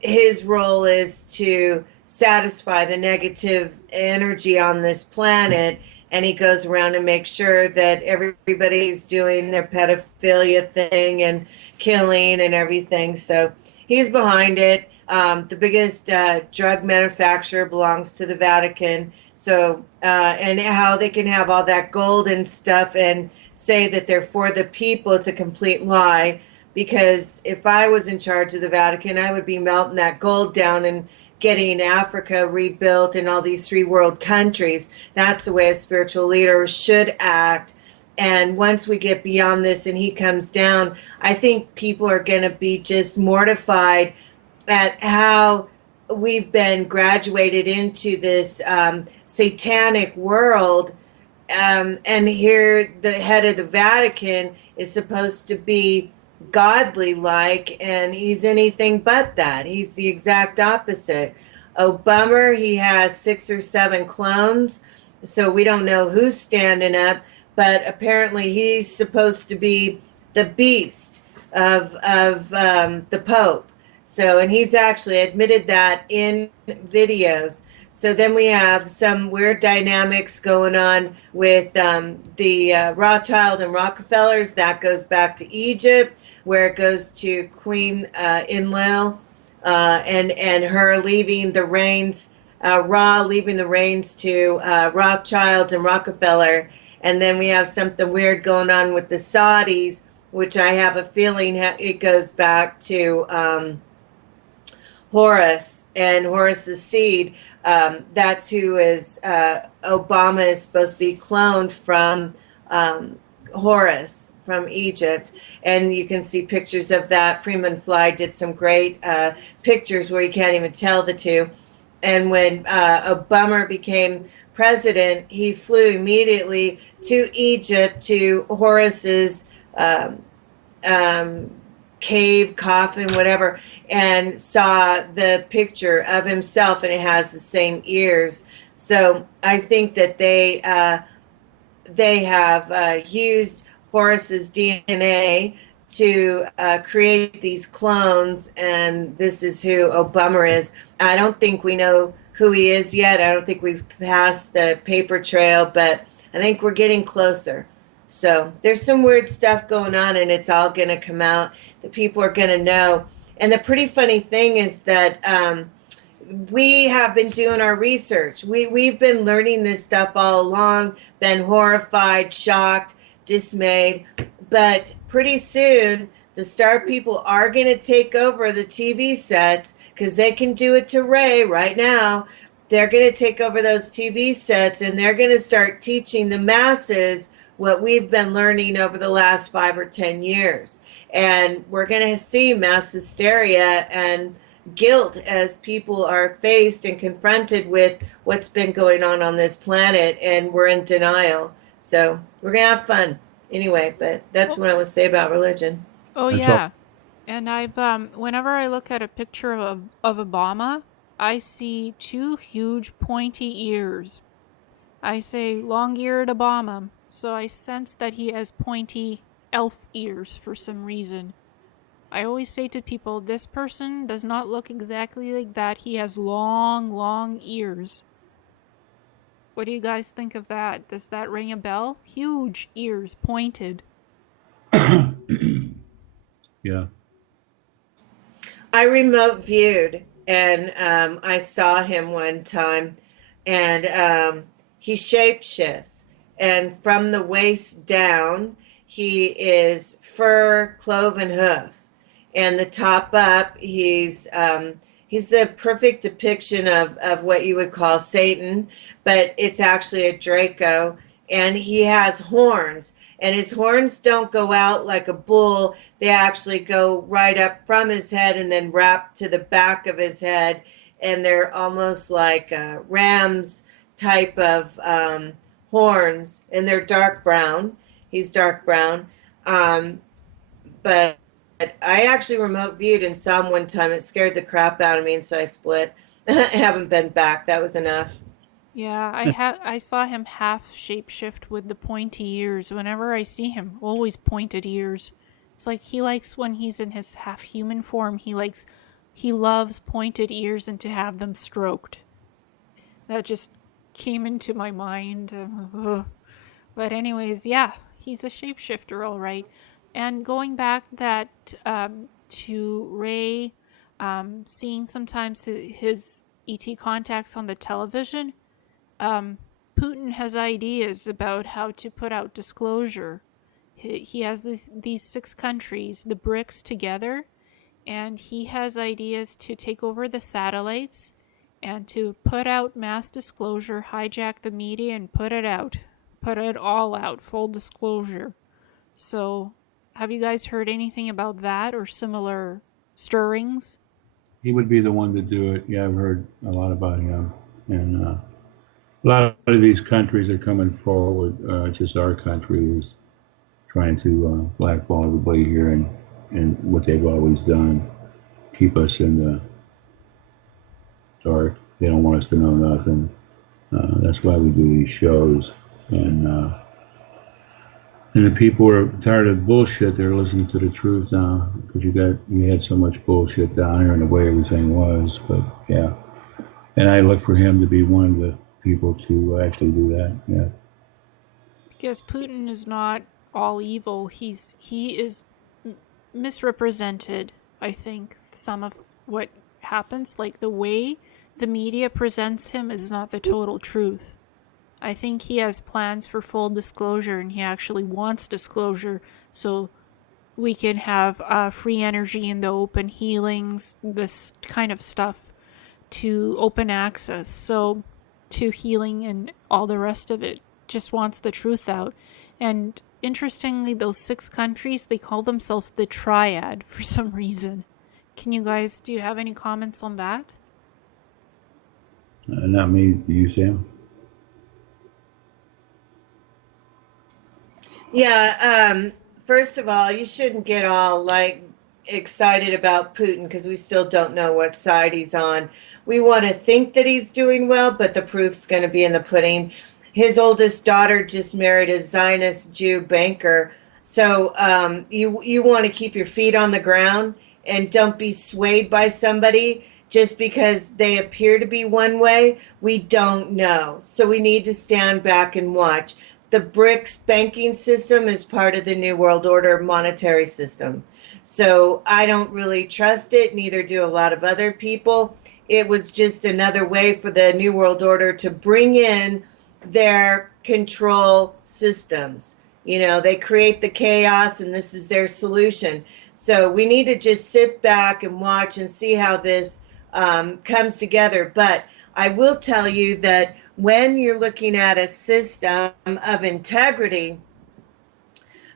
his role is to satisfy the negative energy on this planet. And he goes around and makes sure that everybody's doing their pedophilia thing and killing and everything. So he's behind it. The biggest drug manufacturer belongs to the Vatican. So, and how they can have all that gold and stuff and say that they're for the people, it's a complete lie. Because if I was in charge of the Vatican, I would be melting that gold down and getting Africa rebuilt in all these three world countries. That's the way a spiritual leader should act. And once we get beyond this and he comes down, I think people are going to be just mortified at how we've been graduated into this satanic world. And here the head of the Vatican is supposed to be godly like, and he's anything but that. He's the exact opposite. Oh, bummer, he has 6 or 7 clones, so we don't know who's standing up, but apparently he's supposed to be the beast of the Pope. So, and he's actually admitted that in videos. So then we have some weird dynamics going on with the Rothschild and Rockefellers. That goes back to Egypt, where it goes to Queen Enlil and her leaving the reins, Ra leaving the reins to Rothschild and Rockefeller. And then we have something weird going on with the Saudis, which I have a feeling it goes back to Horus and Horus's seed. That's who is Obama is supposed to be cloned from Horus from Egypt. And you can see pictures of that. Freeman Fly did some great pictures where you can't even tell the two. And when Obama became president, he flew immediately to Egypt to Horus's cave, coffin, whatever, and saw the picture of himself, and it has the same ears. So I think that they have used Horus's DNA to create these clones, and this is who Obama is. I don't think we know who he is yet. I don't think we've passed the paper trail, but I think we're getting closer. So there's some weird stuff going on, and it's all going to come out. The people are going to know. And the pretty funny thing is that we have been doing our research. We've been learning this stuff all along, been horrified, shocked, dismayed. But pretty soon, the star people are going to take over the TV sets because they can do it to Ray right now. They're going to take over those TV sets, and they're going to start teaching the masses what we've been learning over the last 5 or 10 years. And we're going to see mass hysteria and guilt as people are faced and confronted with what's been going on this planet, and we're in denial. So we're going to have fun anyway, but that's what I would say about religion. Oh, yeah. And I've whenever I look at a picture of Obama, I see 2 huge pointy ears. I say long-eared Obama, so I sense that he has pointy elf ears for some reason. I always say to people, this person does not look exactly like that. He has long, long ears. What do you guys think of that? Does that ring a bell? Huge ears, pointed. Yeah. I remote viewed, and I saw him one time, and he shapeshifts, and from the waist down, he is fur, cloven hoof, and the top up, he's the perfect depiction of what you would call Satan, but it's actually a Draco, and he has horns, and his horns don't go out like a bull. They actually go right up from his head and then wrap to the back of his head, and they're almost like ram's type of horns, and they're dark brown. He's dark brown, but I actually remote viewed and saw him one time. It scared the crap out of me, and so I split. I haven't been back. That was enough. Yeah, I saw him half shapeshift with the pointy ears. Whenever I see him, always pointed ears. It's like he likes when he's in his half human form. He loves pointed ears and to have them stroked. That just came into my mind. But anyways, yeah, he's a shapeshifter, all right. And going back to Ray, seeing sometimes his ET contacts on the television. Putin has ideas about how to put out disclosure. He has these 6 countries, the BRICS, together, and he has ideas to take over the satellites and to put out mass disclosure, hijack the media, and put it out. Put it all out, full disclosure. So, have you guys heard anything about that or similar stirrings? He would be the one to do it. Yeah, I've heard a lot about him. And a lot of these countries are coming forward. Just our country is trying to blackball everybody here and what they've always done, keep us in the dark. They don't want us to know nothing. That's why we do these shows. And the people are tired of bullshit. They're listening to the truth now because you had so much bullshit down here and the way everything was. But yeah, and I look for him to be one of the people to actually do that. Yeah. Because Putin is not all evil. He is misrepresented. I think some of what happens, like the way the media presents him, is not the total truth. I think he has plans for full disclosure, and he actually wants disclosure so we can have free energy in the open healings, this kind of stuff, to open access. So to healing and all the rest of it, just wants the truth out. And interestingly, those 6 countries, they call themselves the Triad for some reason. Do you have any comments on that? Not me. Do you, Sam? Yeah, first of all, you shouldn't get all like excited about Putin because we still don't know what side he's on. We want to think that he's doing well, but the proof's going to be in the pudding. His oldest daughter just married a Zionist Jew banker. So you want to keep your feet on the ground and don't be swayed by somebody just because they appear to be one way. We don't know. So we need to stand back and watch. The BRICS banking system is part of the New World Order monetary system. So I don't really trust it, neither do a lot of other people. It was just another way for the New World Order to bring in their control systems. You know, they create the chaos and this is their solution. So we need to just sit back and watch and see how this comes together. But I will tell you that when you're looking at a system of integrity,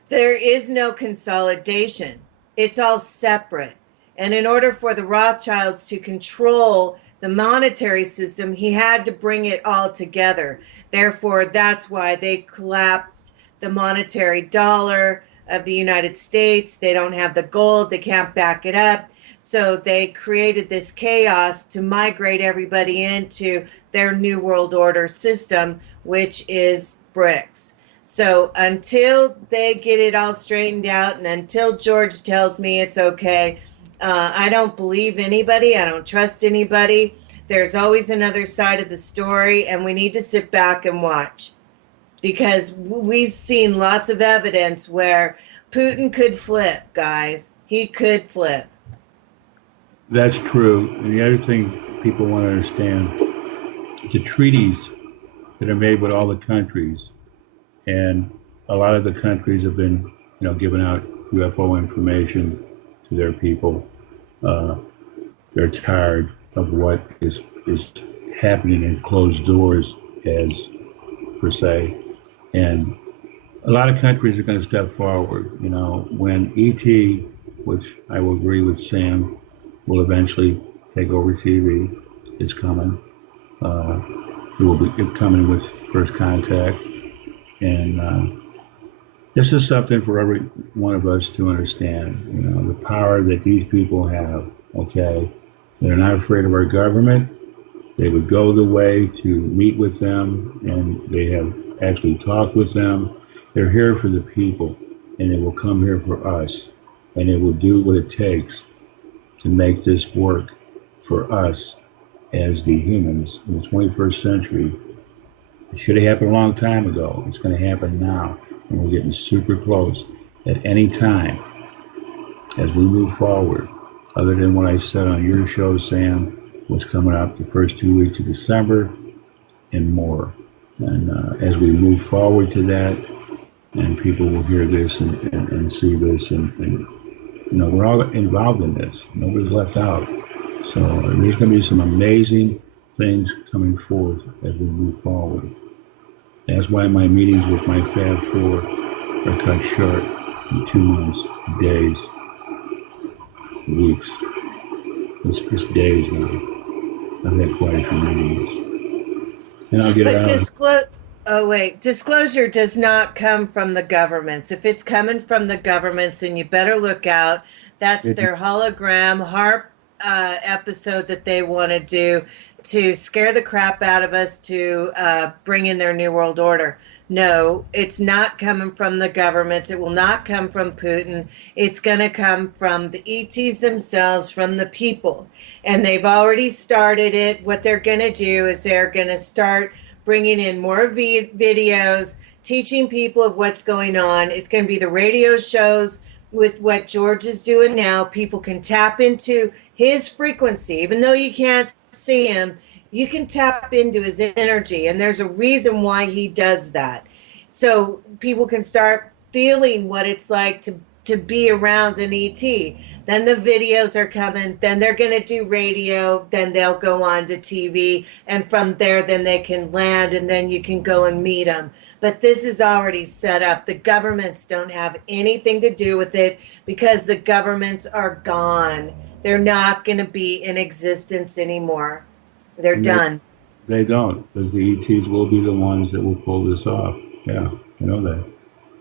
there is no consolidation. It's all separate. And in order for the Rothschilds to control the monetary system, he had to bring it all together. Therefore, that's why they collapsed the monetary dollar of the United States. They don't have the gold. They can't back it up. So they created this chaos to migrate everybody into their New World Order system, which is BRICS. So until they get it all straightened out and until George tells me it's okay, I don't believe anybody. I don't trust anybody. There's always another side of the story, and we need to sit back and watch, because we've seen lots of evidence where Putin could flip, guys. He could flip. That's true. And the other thing people want to understand, the treaties that are made with all the countries, and a lot of the countries have been, giving out UFO information to their people. They're tired of what is happening in closed doors, as per se, and a lot of countries are going to step forward. When ET, which I will agree with Sam, will eventually take over TV. It's coming. It will be coming with First Contact, and this is something for every one of us to understand. The power that these people have. Okay, they're not afraid of our government. They would go the way to meet with them, and they have actually talked with them. They're here for the people, and they will come here for us, and they will do what it takes to make this work for us as the humans in the 21st century. It should have happened a long time ago. It's going to happen now, and we're getting super close. At any time, as we move forward, other than what I said on your show, Sam, what's coming up the first 2 weeks of December and more. And as we move forward to that, and people will hear this and see this, and we're all involved in this. Nobody's left out. So there's going to be some amazing things coming forth as we move forward. That's why my meetings with my Fab Four are cut short in 2 months, days, weeks. It's days now. I've had quite a few meetings. And I'll get it out. Disclosure does not come from the governments. If it's coming from the governments, then you better look out. That's their hologram HARP episode that they want to do to scare the crap out of us, to bring in their New World Order. No, it's not coming from the governments. It will not come from Putin. It's going to come from the ETs themselves, from the people. And they've already started it. What they're going to do is they're going to start bringing in more videos, teaching people of what's going on. It's going to be the radio shows with what George is doing now. People can tap into his frequency. Even though you can't see him, you can tap into his energy. And there's a reason why he does that. So people can start feeling what it's like to be around an ET. Then the videos are coming. Then they're going to do radio. Then they'll go on to TV. And from there, then they can land, and then you can go and meet them. But this is already set up. The governments don't have anything to do with it, because the governments are gone. They're not going to be in existence anymore. They're done. They don't, because the ETs will be the ones that will pull this off. Yeah, I know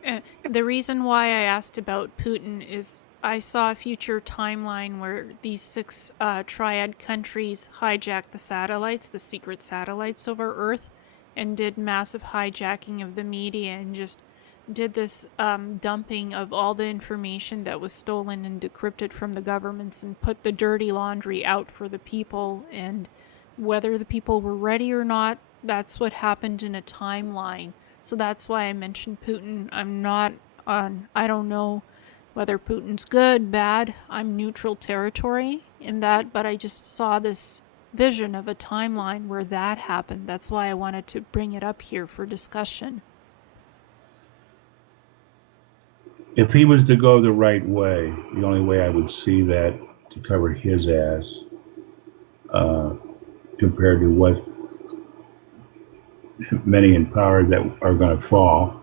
that. The reason why I asked about Putin is I saw a future timeline where these 6 triad countries hijacked the satellites, the secret satellites over Earth, and did massive hijacking of the media and just did this dumping of all the information that was stolen and decrypted from the governments and put the dirty laundry out for the people. And whether the people were ready or not, that's what happened in a timeline. So that's why I mentioned Putin. I don't know whether Putin's good, bad. I'm neutral territory in that, but I just saw this vision of a timeline where that happened. That's why I wanted to bring it up here for discussion. If he was to go the right way, the only way I would see that to cover his ass, compared to what many in power that are going to fall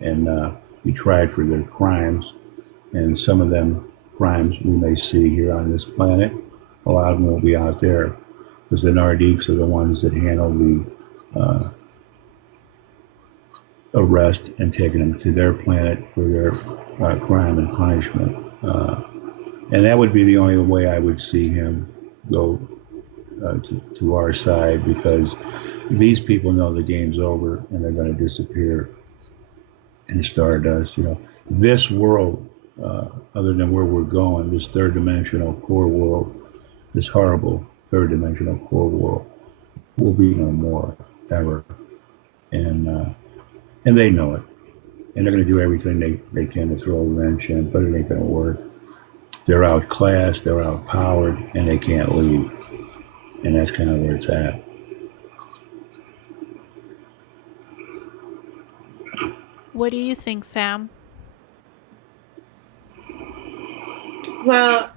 and be tried for their crimes, and some of them crimes we may see here on this planet, a lot of them will be out there, because the Nardiks are the ones that handle the arrest and taking them to their planet for their crime and punishment. And that would be the only way I would see him go to our side, because these people know the game's over and they're going to disappear. and stardust. This world, other than where we're going, this third dimensional core world, this horrible third dimensional core world, will be no more ever, and they know it, and they're going to do everything they can to throw a wrench in, but it ain't going to work. They're outclassed, they're outpowered, and they can't leave, and that's kind of where it's at. What do you think, Sam? Well,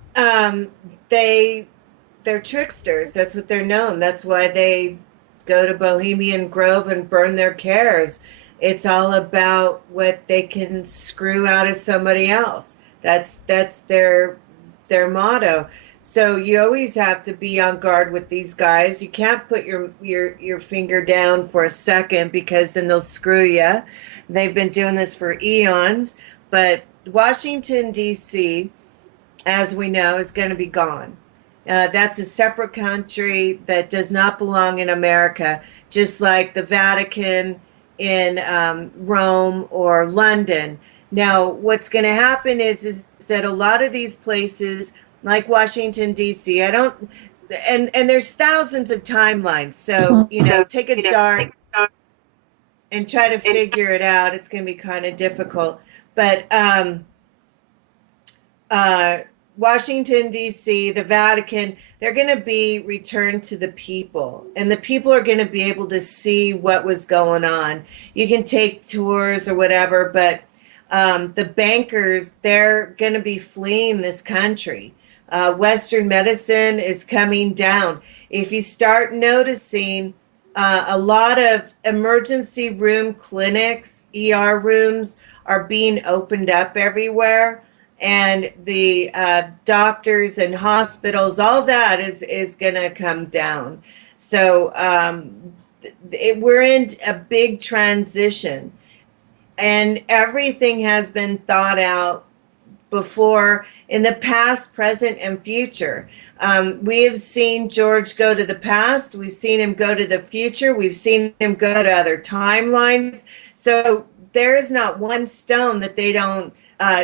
they're tricksters. That's what they're known. That's why they go to Bohemian Grove and burn their cares. It's all about what they can screw out of somebody else. That's their motto. So you always have to be on guard with these guys. You can't put your finger down for a second, because then they'll screw you. They've been doing this for eons. But Washington, D.C., as we know, is going to be gone. That's a separate country that does not belong in America, just like the Vatican in Rome or London. Now, what's going to happen is that a lot of these places, like Washington, D.C., and there's thousands of timelines. So, take a dart and try to figure it out. It's going to be kind of difficult. But Washington, D.C., the Vatican, they're going to be returned to the people. And the people are going to be able to see what was going on. You can take tours or whatever, but the bankers, they're going to be fleeing this country. Western medicine is coming down. If you start noticing a lot of emergency room clinics, ER rooms are being opened up everywhere. And the doctors and hospitals, all that is going to come down. So we're in a big transition. And everything has been thought out before, in the past, present, and future. We have seen George go to the past. We've seen him go to the future. We've seen him go to other timelines. So there is not one stone that they don't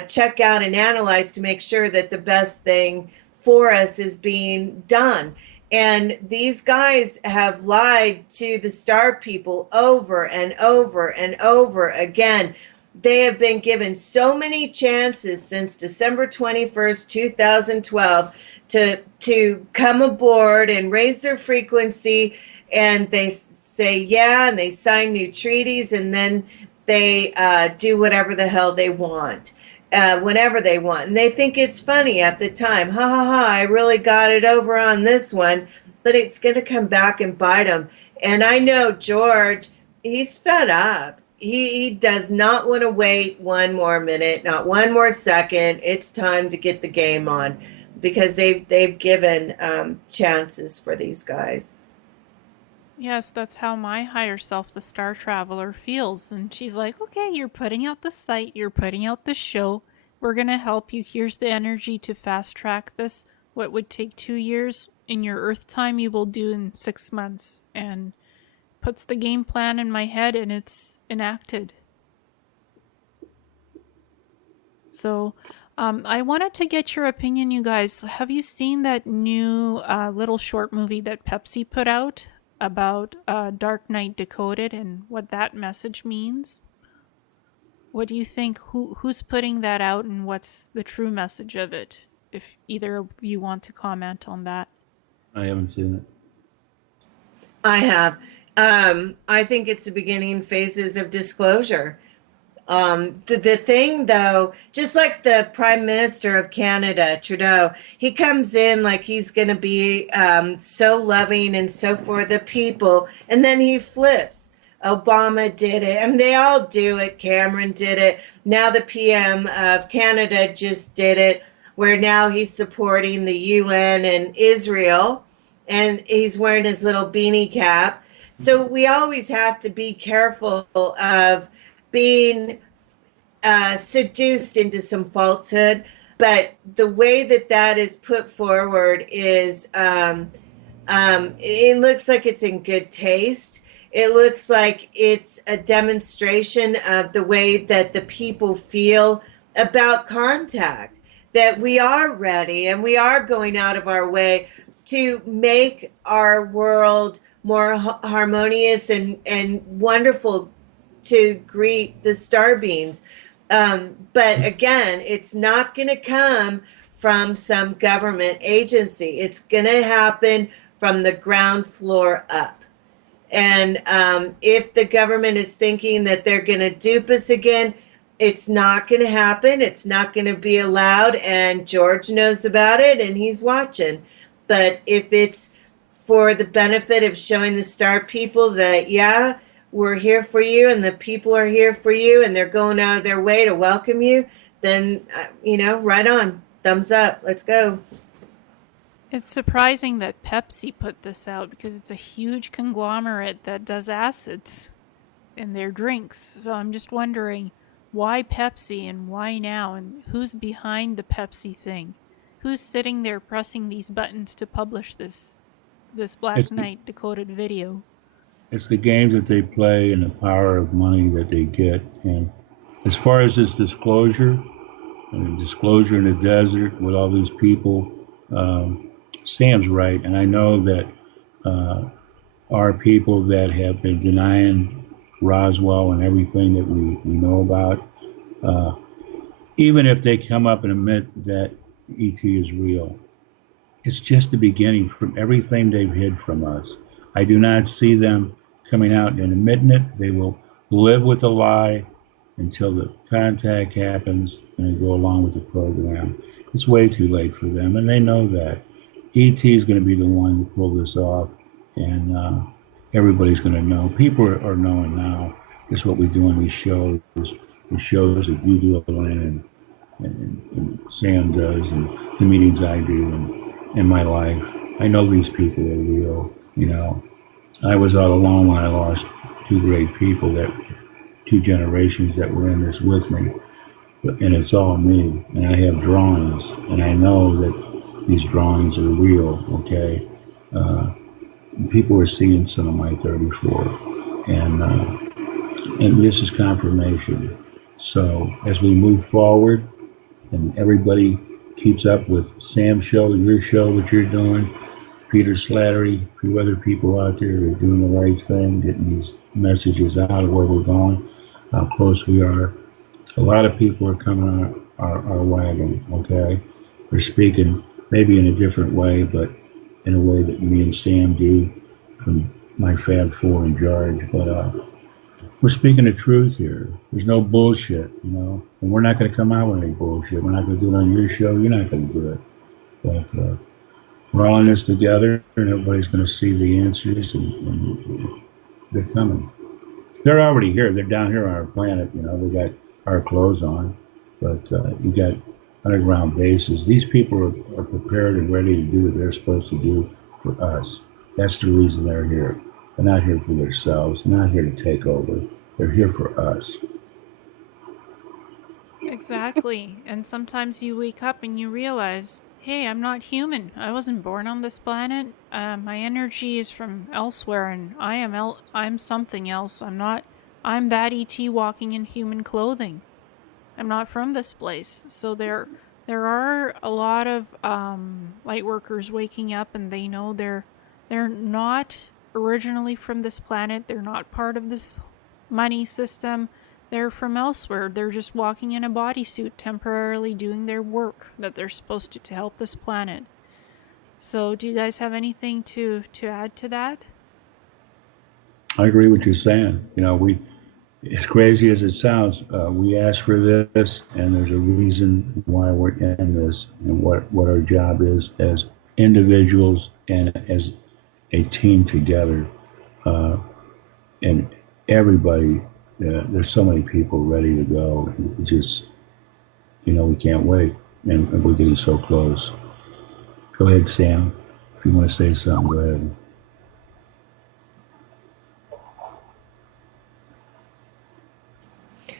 check out and analyze to make sure that the best thing for us is being done. And these guys have lied to the star people over and over and over again. They have been given so many chances since December 21st, 2012 to come aboard and raise their frequency, and they say yeah, and they sign new treaties, and then they do whatever the hell they want. Whenever they want. And they think it's funny at the time. Ha ha ha, I really got it over on this one. But it's going to come back and bite them. And I know George, he's fed up. He does not want to wait one more minute, not one more second. It's time to get the game on, because they've given chances for these guys. Yes, that's how my higher self, the Star Traveler, feels. And she's like, okay, you're putting out the site, you're putting out the show. We're going to help you. Here's the energy to fast track this. What would take 2 years in your Earth time, you will do in 6 months. And puts the game plan in my head, and it's enacted. So I wanted to get your opinion, you guys. Have you seen that new little short movie that Pepsi put out about Dark Knight Decoded and what that message means? What do you think? Who's putting that out, and what's the true message of it? If either of you want to comment on that. I haven't seen it. I have. I think it's the beginning phases of disclosure. The thing, though, just like the Prime Minister of Canada, Trudeau, he comes in like he's going to be so loving and so for the people, and then he flips. Obama did it, and they all do it. Cameron did it. Now the PM of Canada just did it, where now he's supporting the UN and Israel, and he's wearing his little beanie cap. So we always have to be careful of being seduced into some falsehood. But the way that is put forward is, it looks like it's in good taste. It looks like it's a demonstration of the way that the people feel about contact, that we are ready and we are going out of our way to make our world more harmonious and wonderful to greet the star beings. But again, it's not going to come from some government agency. It's going to happen from the ground floor up. And if the government is thinking that they're going to dupe us again, it's not going to happen. It's not going to be allowed. And George knows about it and he's watching. But if it's for the benefit of showing the star people that, yeah, we're here for you and the people are here for you and they're going out of their way to welcome you, then, right on. Thumbs up. Let's go. It's surprising that Pepsi put this out because it's a huge conglomerate that does acids in their drinks. So I'm just wondering why Pepsi and why now and who's behind the Pepsi thing? Who's sitting there pressing these buttons to publish this Black Knight decoded video? It's the games that they play and the power of money that they get. And as far as this disclosure, and disclosure in the desert with all these people, Sam's right, and I know that our people that have been denying Roswell and everything that we know about, even if they come up and admit that ET is real, it's just the beginning from everything they've hid from us. I do not see them coming out and admitting it. They will live with the lie until the contact happens and they go along with the program. It's way too late for them, and they know that. ET is going to be the one to pull this off, and everybody's going to know. People are knowing now. That's what we do on these shows. The shows that you do, Ileana, and Sam does, and the meetings I do in my life. I know these people are real. I was all alone when I lost two great people, that 2 generations that were in this with me. And it's all me, and I have drawings, and I know that these drawings are real, okay? People are seeing some of my 34, and this is confirmation. So as we move forward, and everybody keeps up with Sam's show, your show, what you're doing, Peter Slattery, a few other people out there are doing the right thing, getting these messages out of where we're going, how close we are. A lot of people are coming on our wagon, okay? They're speaking maybe in a different way, but in a way that me and Sam do from my Fab Four and George. But we're speaking the truth here. There's no bullshit, And we're not going to come out with any bullshit. We're not going to do it on your show. You're not going to do it. But we're all in this together, and everybody's going to see the answers, and they're coming. They're already here. They're down here on our planet. They got our clothes on, but you got underground bases. These people are prepared and ready to do what they're supposed to do for us. That's the reason they're here. They're not here for themselves. They're not here to take over. They're here for us. Exactly. And sometimes you wake up and you realize, hey, I'm not human. I wasn't born on this planet. My energy is from elsewhere, and I'm something else. I'm that ET walking in human clothing. I'm not from this place. So there are a lot of light workers waking up, and they know they're not originally from this planet. They're not part of this money system. They're from elsewhere. They're just walking in a bodysuit, temporarily doing their work that they're supposed to help this planet. So do you guys have anything to add to that? I agree with you saying. We, as crazy as it sounds, we asked for this, and there's a reason why we're in this, and what our job is as individuals and as a team together. And everybody, there's so many people ready to go. And just, we can't wait, and we're getting so close. Go ahead, Sam. If you want to say something, go ahead.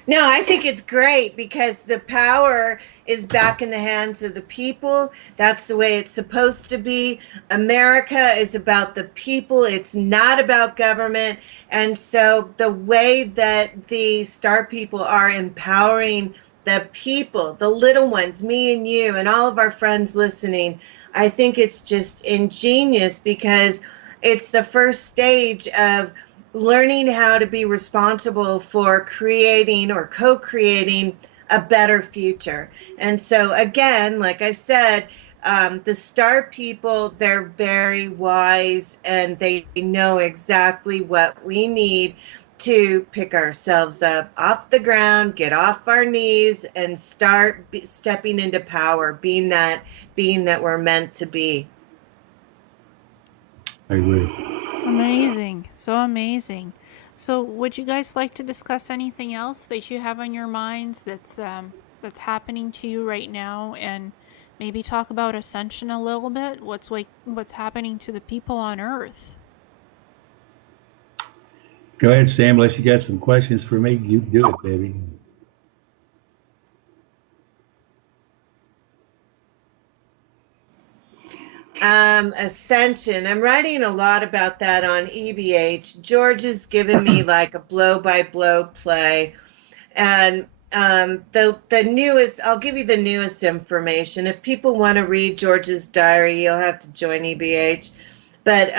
No, I think it's great because the power is back in the hands of the people. That's the way it's supposed to be. America is about the people, it's not about government. And so the way that the star people are empowering the people, the little ones, me and you, and all of our friends listening, I think it's just ingenious because it's the first stage of learning how to be responsible for creating or co-creating a better future. And so again, like I said, the star people, they're very wise and they know exactly what we need to pick ourselves up off the ground, get off our knees, and start stepping into power, being that we're meant to be. I agree. Amazing. So amazing. So would you guys like to discuss anything else that you have on your minds that's happening to you right now, and maybe talk about ascension a little bit? What's happening to the people on Earth? Go ahead, Sam. Unless you got some questions for me, you do it, baby. Ascension. I'm writing a lot about that on EBH. George has given me like a blow by blow play. And the newest, I'll give you the newest information. If people want to read George's diary, you'll have to join EBH. But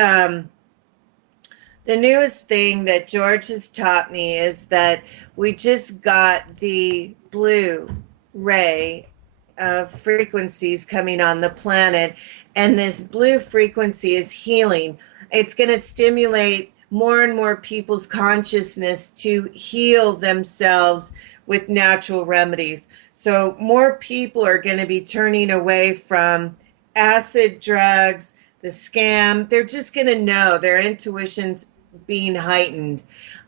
the newest thing that George has taught me is that we just got the blue ray of frequencies coming on the planet, and this blue frequency is healing. It's going to stimulate more and more people's consciousness to heal themselves with natural remedies. So more people are going to be turning away from acid, drugs, the scam. They're just going to know their intuition's being heightened.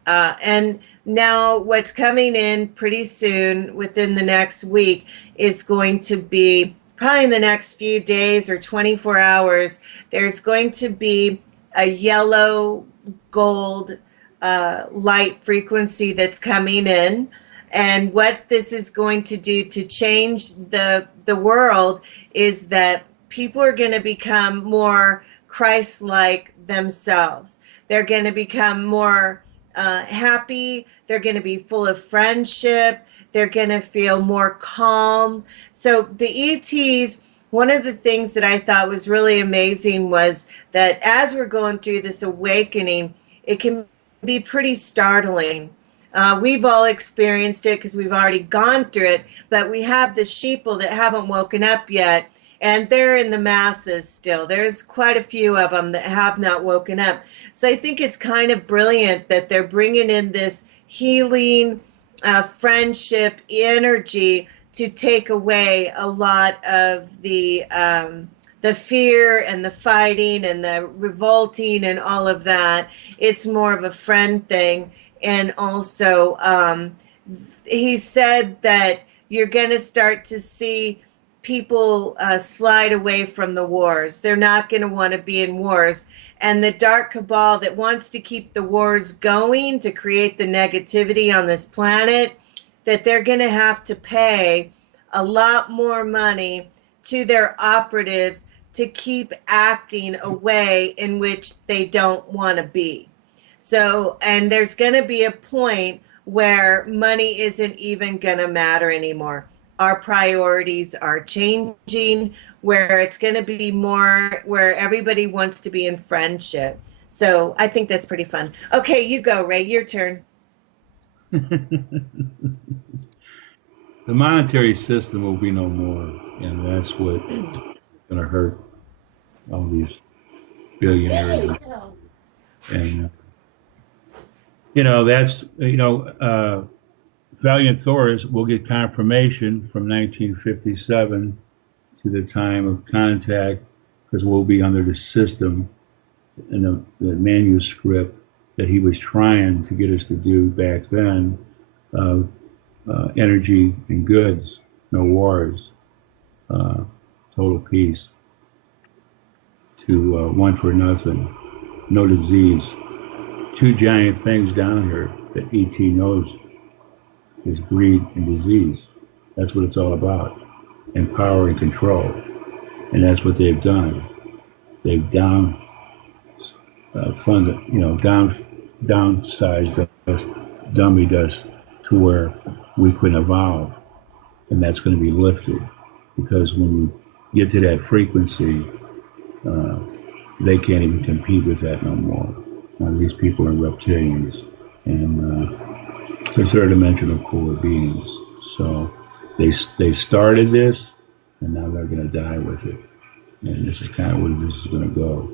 And now what's coming in pretty soon within the next week is going to be probably in the next few days or 24 hours. There's going to be a yellow gold light frequency that's coming in. And what this is going to do to change the world is that people are going to become more Christ-like themselves. They're going to become more happy. They're going to be full of friendship. They're going to feel more calm. So the ETs, one of the things that I thought was really amazing was that as we're going through this awakening, it can be pretty startling. We've all experienced it because we've already gone through it, but we have the sheeple that haven't woken up yet. And they're in the masses still. There's quite a few of them that have not woken up. So I think it's kind of brilliant that they're bringing in this healing, friendship energy to take away a lot of the fear and the fighting and the revolting and all of that. It's more of a friend thing. And also, he said that you're going to start to see people slide away from the wars. They're not going to want to be in wars. And the dark cabal that wants to keep the wars going to create the negativity on this planet, that they're going to have to pay a lot more money to their operatives to keep acting a way in which they don't want to be. So, and there's going to be a point where money isn't even going to matter anymore. Our priorities are changing, where it's going to be more where everybody wants to be in friendship. So I think that's pretty fun. Okay, you go, Ray. Your turn. The monetary system will be no more, and that's what's going to hurt all these billionaires. And that's Valiant Thors will get confirmation from 1957 to the time of contact, because we'll be under the system and the manuscript that he was trying to get us to do back then of energy and goods, no wars, total peace, to one for nothing, no disease. Two giant things down here that ET knows. is greed and disease. That's what it's all about, and power and control. And that's what they've done. They've downsized us, dummied us to where we couldn't evolve, and that's going to be lifted, because when you get to that frequency, they can't even compete with that no more. These people are reptilians, and they're third dimensional core beings. So they started this, and now they're going to die with it. And this is kind of where this is going to go.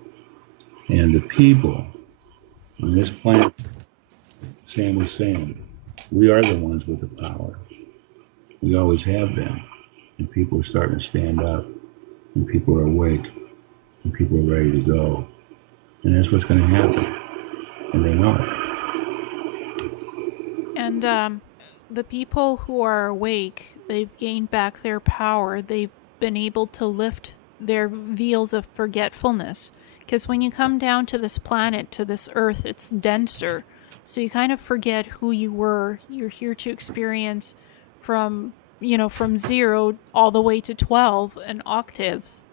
And the people on this planet, Sam was saying, we are the ones with the power. We always have been. And people are starting to stand up, and people are awake, and people are ready to go. And that's what's going to happen. And they know it. And the people who are awake, they've gained back their power. They've been able to lift their veils of forgetfulness. Because when you come down to this planet, to this earth, it's denser. So you kind of forget who you were. You're here to experience from 0 all the way to 12 and octaves.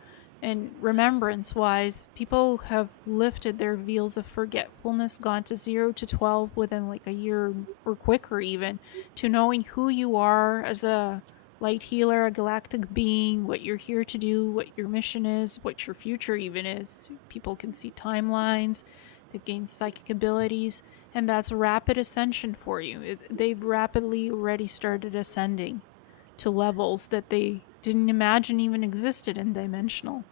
And remembrance-wise, people have lifted their veils of forgetfulness, gone to 0 to 12 within like a year or quicker even, to knowing who you are as a light healer, a galactic being, what you're here to do, what your mission is, what your future even is. People can see timelines, they've gained psychic abilities, and that's rapid ascension for you. They've rapidly already started ascending to levels that they didn't imagine even existed in dimensional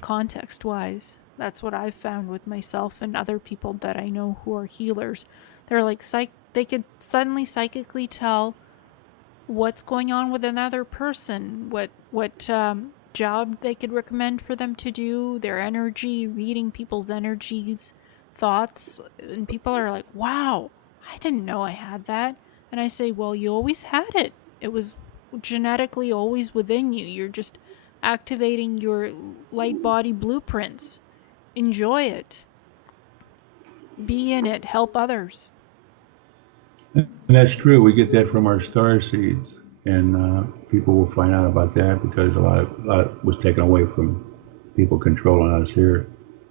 context-wise. That's what I've found with myself and other people that I know who are healers. They're like they could suddenly psychically tell what's going on with another person, what job they could recommend for them to do, their energy, reading people's energies, thoughts, and people are like, wow, I didn't know I had that. And I say, well, you always had it. It was genetically always within you. You're just activating your light body blueprints. Enjoy it. Be in it. Help others. And that's true. We get that from our star seeds, and people will find out about that because a lot was taken away from people controlling us here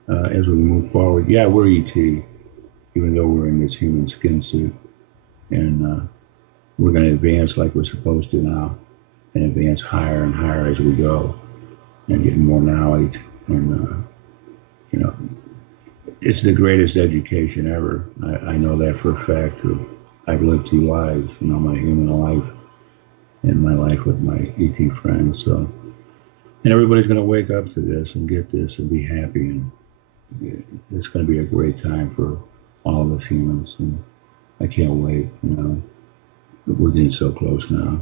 as we move forward. Yeah, we're ET, even though we're in this human skin suit, and we're going to advance like we're supposed to now, and advance higher and higher as we go, and getting more knowledge. And it's the greatest education ever. I know that for a fact. I've lived 2 lives, my human life and my life with my ET friends. So, and everybody's going to wake up to this and get this and be happy, and it's going to be a great time for all of us humans. And I can't wait. We're getting so close now.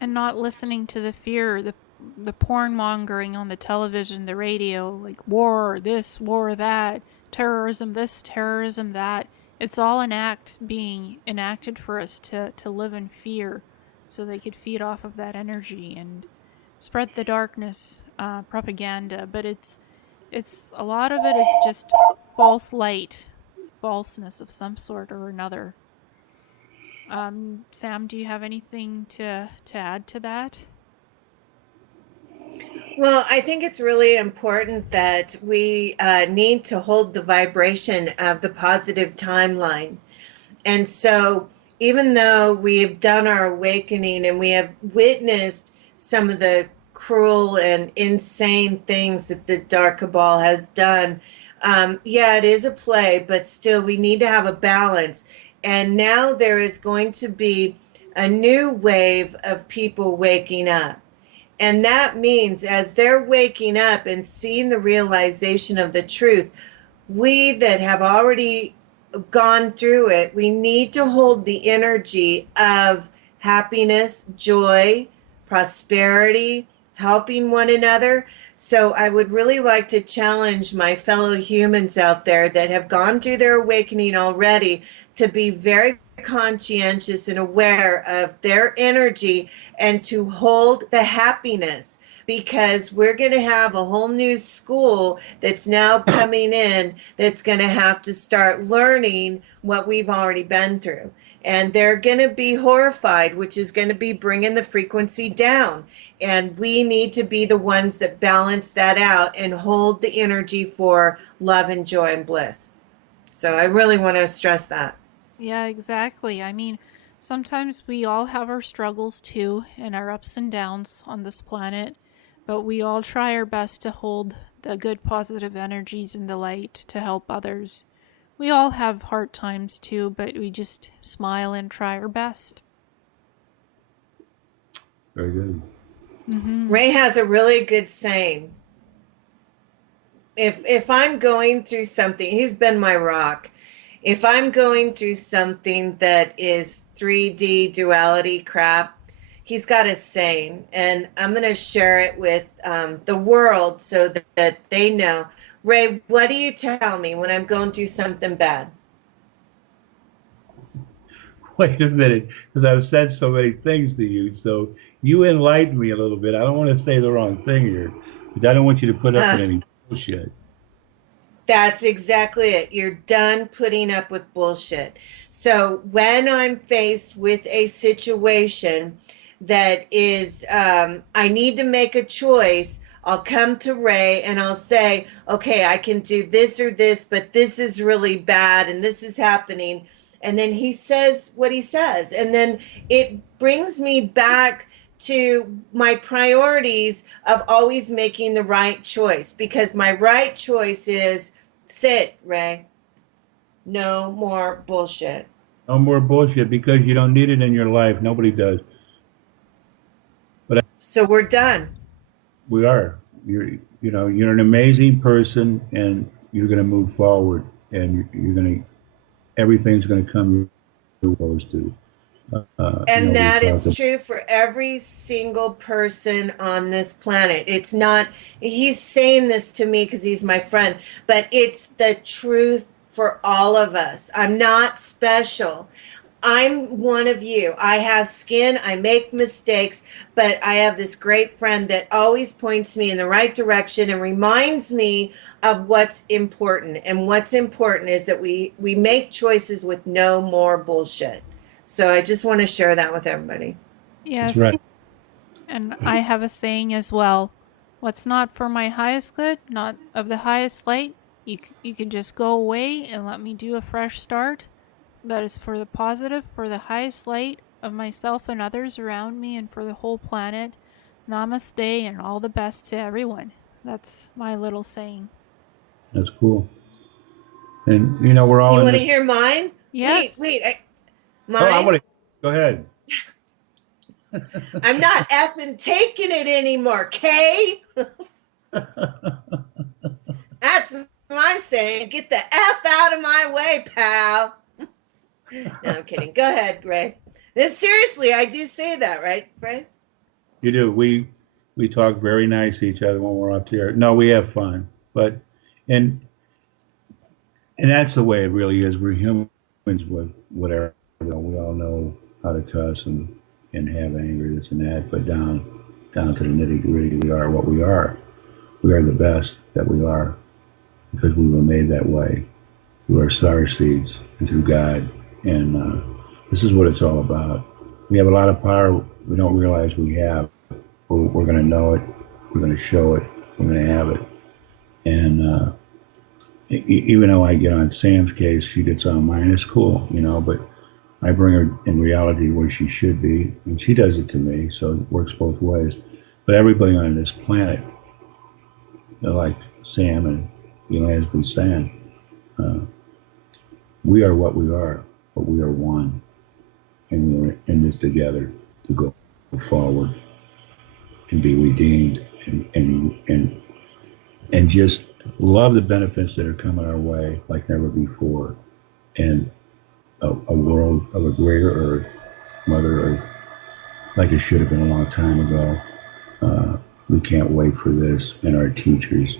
And not listening to the fear, the porn mongering on the television, the radio, like war, this, war, that, terrorism, this, terrorism, that. It's all an act being enacted for us to live in fear, so they could feed off of that energy and spread the darkness propaganda. But it's a lot of it is just false light, falseness of some sort or another. Sam, do you have anything to add to that? Well, I think it's really important that we need to hold the vibration of the positive timeline. And so even though we have done our awakening and we have witnessed some of the cruel and insane things that the Dark Cabal has done, yeah, it is a play, but still we need to have a balance. And now there is going to be a new wave of people waking up. And that means as they're waking up and seeing the realization of the truth, we that have already gone through it, we need to hold the energy of happiness, joy, prosperity, helping one another. So I would really like to challenge my fellow humans out there that have gone through their awakening already to be very conscientious and aware of their energy and to hold the happiness, because we're going to have a whole new school that's now coming in that's going to have to start learning what we've already been through. And they're going to be horrified, which is going to be bringing the frequency down. And we need to be the ones that balance that out and hold the energy for love and joy and bliss. So I really want to stress that. Yeah, exactly. I mean, sometimes we all have our struggles too and our ups and downs on this planet, but we all try our best to hold the good positive energies in the light to help others. We all have hard times too, but we just smile and try our best. Very good. Ray has a really good saying. If I'm going through something, he's been my rock. If I'm going through something that is 3D duality crap, he's got a saying, and I'm going to share it with the world so that they know. Ray, what do you tell me when I'm going through something bad? Wait a minute, because I've said so many things to you. So you enlighten me a little bit. I don't want to say the wrong thing here, but I don't want you to put up with any bullshit. That's exactly it. You're done putting up with bullshit. So when I'm faced with a situation that is, I need to make a choice, I'll come to Ray and I'll say, okay, I can do this or this, but this is really bad and this is happening. And then he says what he says. And then it brings me back to my priorities of always making the right choice, because my right choice is sit, Ray. No more bullshit. No more bullshit, because you don't need it in your life. Nobody does. But So we're done. we are. You're an amazing person, and you're going to move forward, and you're going to, everything's going to come you're supposed to. And that is true for every single person on this planet. It's not, he's saying this to me because he's my friend, but it's the truth for all of us. I'm not special. I'm one of you. I have skin, I make mistakes, but I have this great friend that always points me in the right direction and reminds me of what's important. And what's important is that we make choices with no more bullshit. So I just want to share that with everybody. Yes. That's right. And I have a saying as well. What's not for my highest good, not of the highest light, you can just go away and let me do a fresh start. That is for the positive, for the highest light of myself and others around me and for the whole planet. Namaste and all the best to everyone. That's my little saying. That's cool. And we're all. You in want to this. hear mine? Yes. Wait. Oh, I Mine? want to. Go ahead. I'm not effing taking it anymore, Kay. That's my saying. Get the F out of my way, pal. No, I'm kidding. Go ahead, Ray. Seriously, I do say that, right, Ray? You do. We talk very nice to each other when we're up there. No, we have fun, but and that's the way it really is. We're humans with whatever. We all know how to cuss and have anger, this and that, but down to the nitty gritty, we are what we are. We are the best that we are because we were made that way through our star seeds and through God. And this is what it's all about. We have a lot of power we don't realize we have. We're going to know it. We're going to show it. We're going to have it. And even though I get on Sam's case, she gets on mine. It's cool, but I bring her in reality where she should be, and she does it to me, so it works both ways. But everybody on this planet, like Sam and Ileana has been saying, we are what we are, but we are one, and we're in this together to go forward and be redeemed and just love the benefits that are coming our way like never before, and a world of a greater earth, Mother Earth, like it should have been a long time ago. We can't wait for this, and our teachers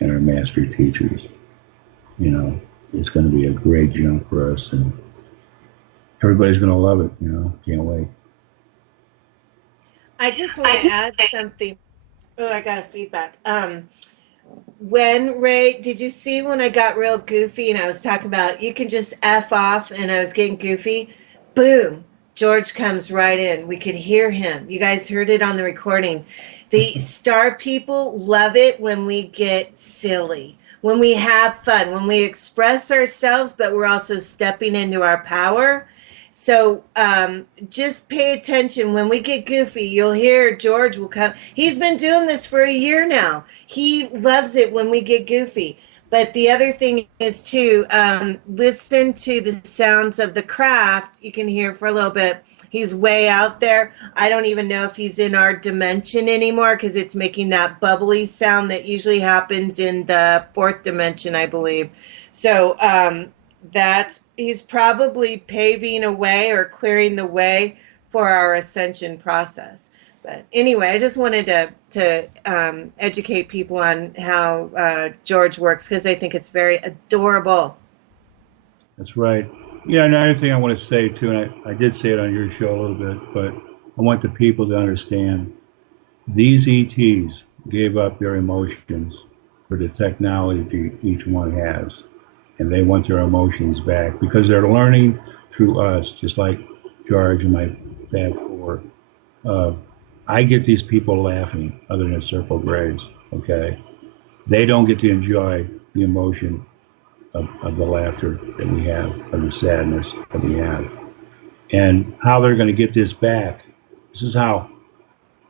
and our master teachers. It's going to be a great jump for us, and everybody's going to love it. Can't wait. I just want to add something. Oh, I got a feedback. When Ray, did you see when I got real goofy and I was talking about you can just F off and I was getting goofy? Boom. George comes right in. We could hear him. You guys heard it on the recording. The star people love it when we get silly, when we have fun, when we express ourselves, but we're also stepping into our power. So just pay attention. When we get goofy, you'll hear George will come. He's been doing this for a year now. He loves it when we get goofy. But the other thing is too, listen to the sounds of the craft. You can hear for a little bit. He's way out there. I don't even know if he's in our dimension anymore because it's making that bubbly sound that usually happens in the fourth dimension, I believe. So that's he's probably paving a way or clearing the way for our ascension process. But anyway, I just wanted to educate people on how George works because I think it's very adorable. That's right. Yeah, another thing I want to say too, and I did say it on your show a little bit, but I want the people to understand these ETs gave up their emotions for the technology each one has, and they want their emotions back because they're learning through us, just like George and my Fab Four. I get these people laughing, other than Circle Grays. Okay, they don't get to enjoy the emotion of the laughter that we have, of the sadness that we have, and how they're going to get this back. This is how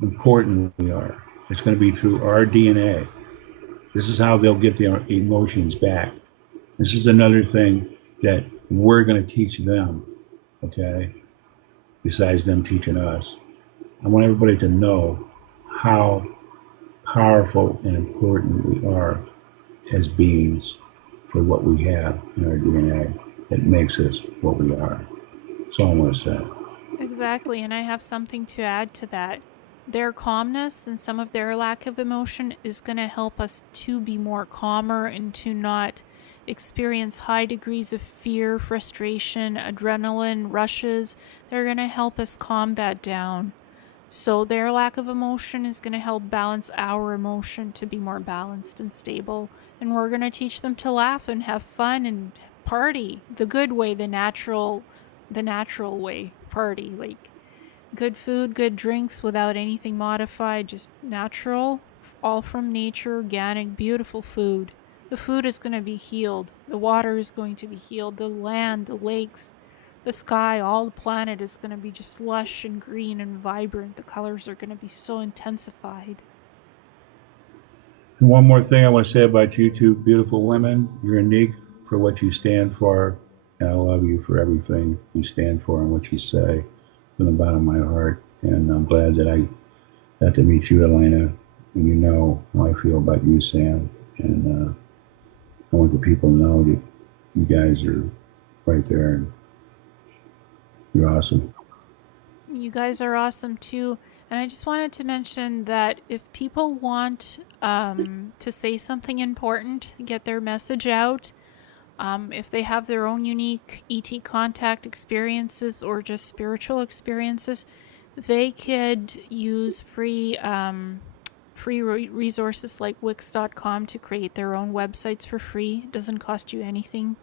important we are. It's going to be through our DNA. This is how they'll get their emotions back. This is another thing that we're going to teach them, okay? Besides them teaching us. I want everybody to know how powerful and important we are as beings for what we have in our DNA that makes us what we are. That's all I want to say. Exactly, and I have something to add to that. Their calmness and some of their lack of emotion is going to help us to be more calmer and to not experience high degrees of fear, frustration, adrenaline rushes. They're going to help us calm that down. So their lack of emotion is going to help balance our emotion to be more balanced and stable. And we're going to teach them to laugh and have fun and party the good way, the natural way party, like good food, good drinks without anything modified, just natural, all from nature, organic, beautiful food. The food is going to be healed. The water is going to be healed. The land, the lakes, the sky, all the planet is going to be just lush and green and vibrant. The colors are going to be so intensified. And one more thing I want to say about you two beautiful women. You're unique for what you stand for, and I love you for everything you stand for and what you say from the bottom of my heart. And I'm glad that I got to meet you, Ileana, and you know how I feel about you, Sam. And I want the people to know that you guys are right there, and you're awesome. You guys are awesome too. And I just wanted to mention that if people want to say something important, get their message out, if they have their own unique ET contact experiences or just spiritual experiences, they could use free resources like Wix.com to create their own websites for free. It doesn't cost you anything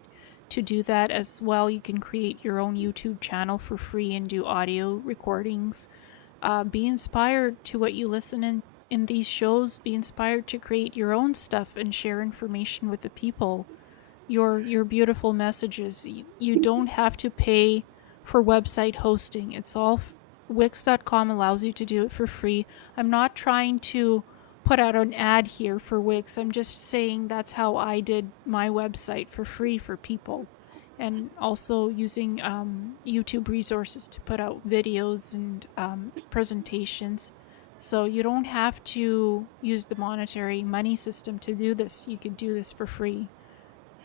to do that. As well, you can create your own YouTube channel for free and do audio recordings. Be inspired to what you listen in these shows. Be inspired to create your own stuff and share information with the people. Your beautiful messages. You don't have to pay for website hosting. It's all Wix.com allows you to do it for free. I'm not trying to put out an ad here for Wix. I'm just saying that's how I did my website for free for people. And also using YouTube resources to put out videos and presentations. So you don't have to use the monetary money system to do this. You can do this for free.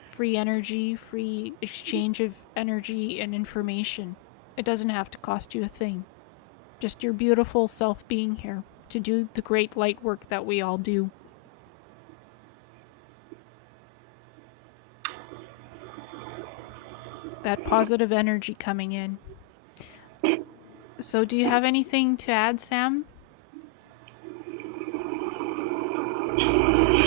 Free energy, free exchange of energy and information. It doesn't have to cost you a thing. Just your beautiful self being here to do the great light work that we all do. That positive energy coming in. So do you have anything to add, Sam?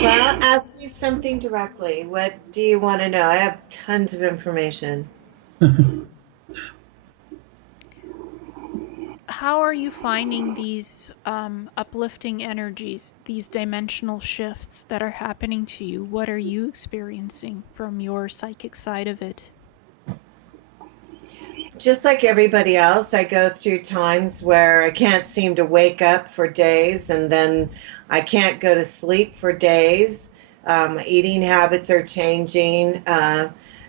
Well, ask me something directly. What do you want to know? I have tons of information. How are you finding these uplifting energies, these dimensional shifts that are happening to you? What are you experiencing from your psychic side of it? Just like everybody else, I go through times where I can't seem to wake up for days, and then I can't go to sleep for days. Eating habits are changing.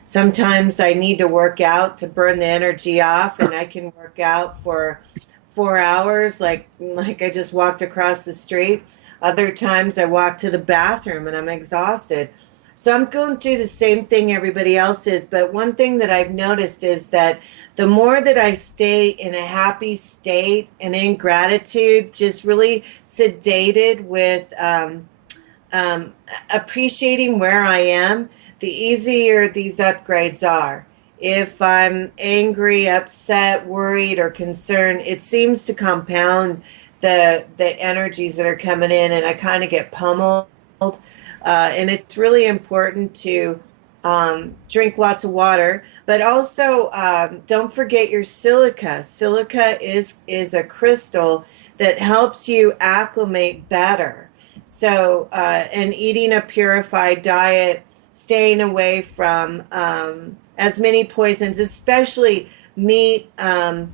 Sometimes I need to work out to burn the energy off, and I can work out for 4 hours, like I just walked across the street. Other times I walk to the bathroom and I'm exhausted. So I'm going through the same thing everybody else is. But one thing that I've noticed is that the more that I stay in a happy state and in gratitude, just really sedated with um, appreciating where I am, the easier these upgrades are. If I'm angry, upset, worried, or concerned, it seems to compound the energies that are coming in, and I kind of get pummeled. And it's really important to drink lots of water, but also don't forget your silica. Silica is a crystal that helps you acclimate better. So, and eating a purified diet, staying away from as many poisons, especially meat. I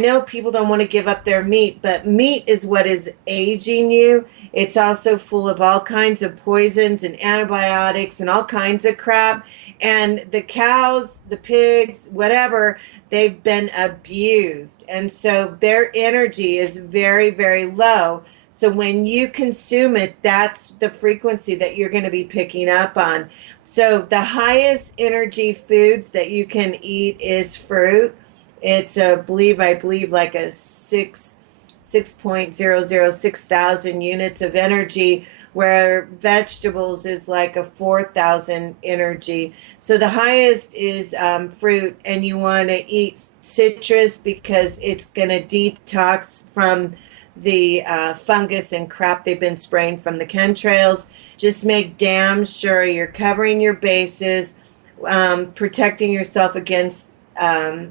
know people don't want to give up their meat, but meat is what is aging you. It's also full of all kinds of poisons and antibiotics and all kinds of crap. And the cows, the pigs, whatever, they've been abused. And so their energy is very, very low. So when you consume it, that's the frequency that you're going to be picking up on. So the highest energy foods that you can eat is fruit. It's I believe like a 6,006,000 units of energy, where vegetables is like a 4,000 energy. So the highest is fruit, and you want to eat citrus because it's going to detox from the fungus and crap they've been spraying from the chemtrails. Just make damn sure you're covering your bases, protecting yourself against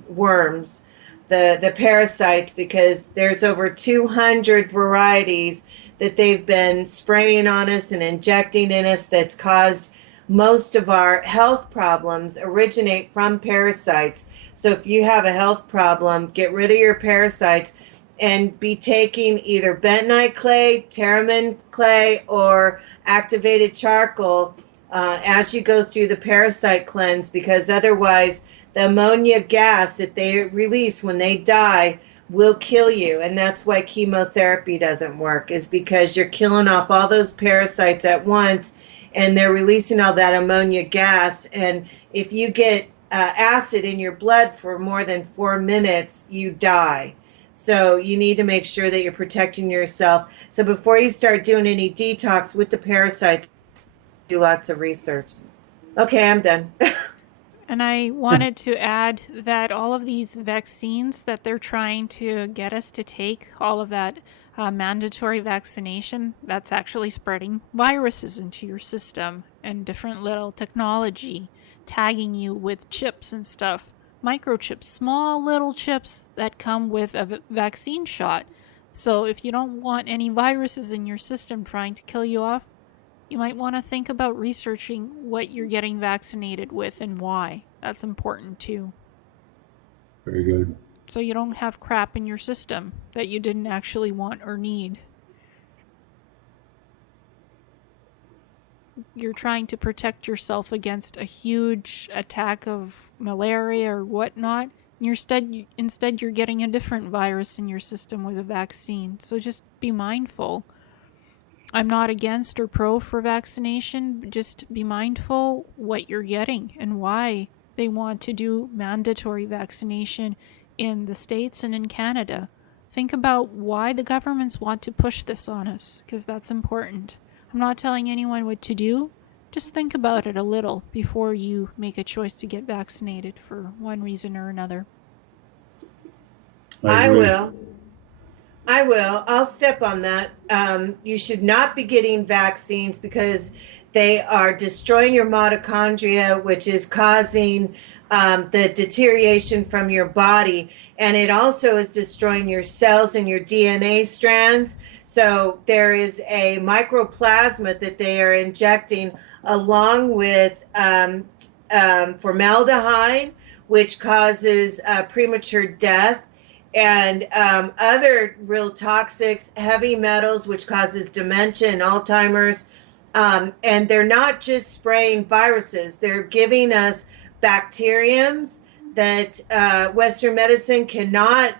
worms, the parasites, because there's over 200 varieties that they've been spraying on us and injecting in us that's caused most of our health problems originate from parasites. So if you have a health problem, get rid of your parasites and be taking either bentonite clay, pteramine clay, or activated charcoal as you go through the parasite cleanse, because otherwise the ammonia gas that they release when they die will kill you. And that's why chemotherapy doesn't work, is because you're killing off all those parasites at once, and they're releasing all that ammonia gas. And if you get acid in your blood for more than 4 minutes, you die. So you need to make sure that you're protecting yourself. So before you start doing any detox with the parasites, do lots of research. Okay, I'm done. And I wanted to add that all of these vaccines that they're trying to get us to take, all of that mandatory vaccination, that's actually spreading viruses into your system and different little technology, tagging you with chips and stuff. Microchips, small little chips that come with a vaccine shot. So if you don't want any viruses in your system trying to kill you off, you might want to think about researching what you're getting vaccinated with and why. That's important too. Very good. So you don't have crap in your system that you didn't actually want or need. You're trying to protect yourself against a huge attack of malaria or whatnot. Instead, you're getting a different virus in your system with a vaccine. So just be mindful. I'm not against or pro for vaccination, but just be mindful what you're getting and why they want to do mandatory vaccination in the States and in Canada. Think about why the governments want to push this on us, because that's important. I'm not telling anyone what to do. Just think about it a little before you make a choice to get vaccinated for one reason or another. I agree. will. I will. I'll step on that. You should not be getting vaccines because they are destroying your mitochondria, which is causing the deterioration from your body. And it also is destroying your cells and your DNA strands. So there is a microplasma that they are injecting along with formaldehyde, which causes premature death, and other real toxics, heavy metals, which causes dementia and Alzheimer's. And they're not just spraying viruses, they're giving us bacteriums that Western medicine cannot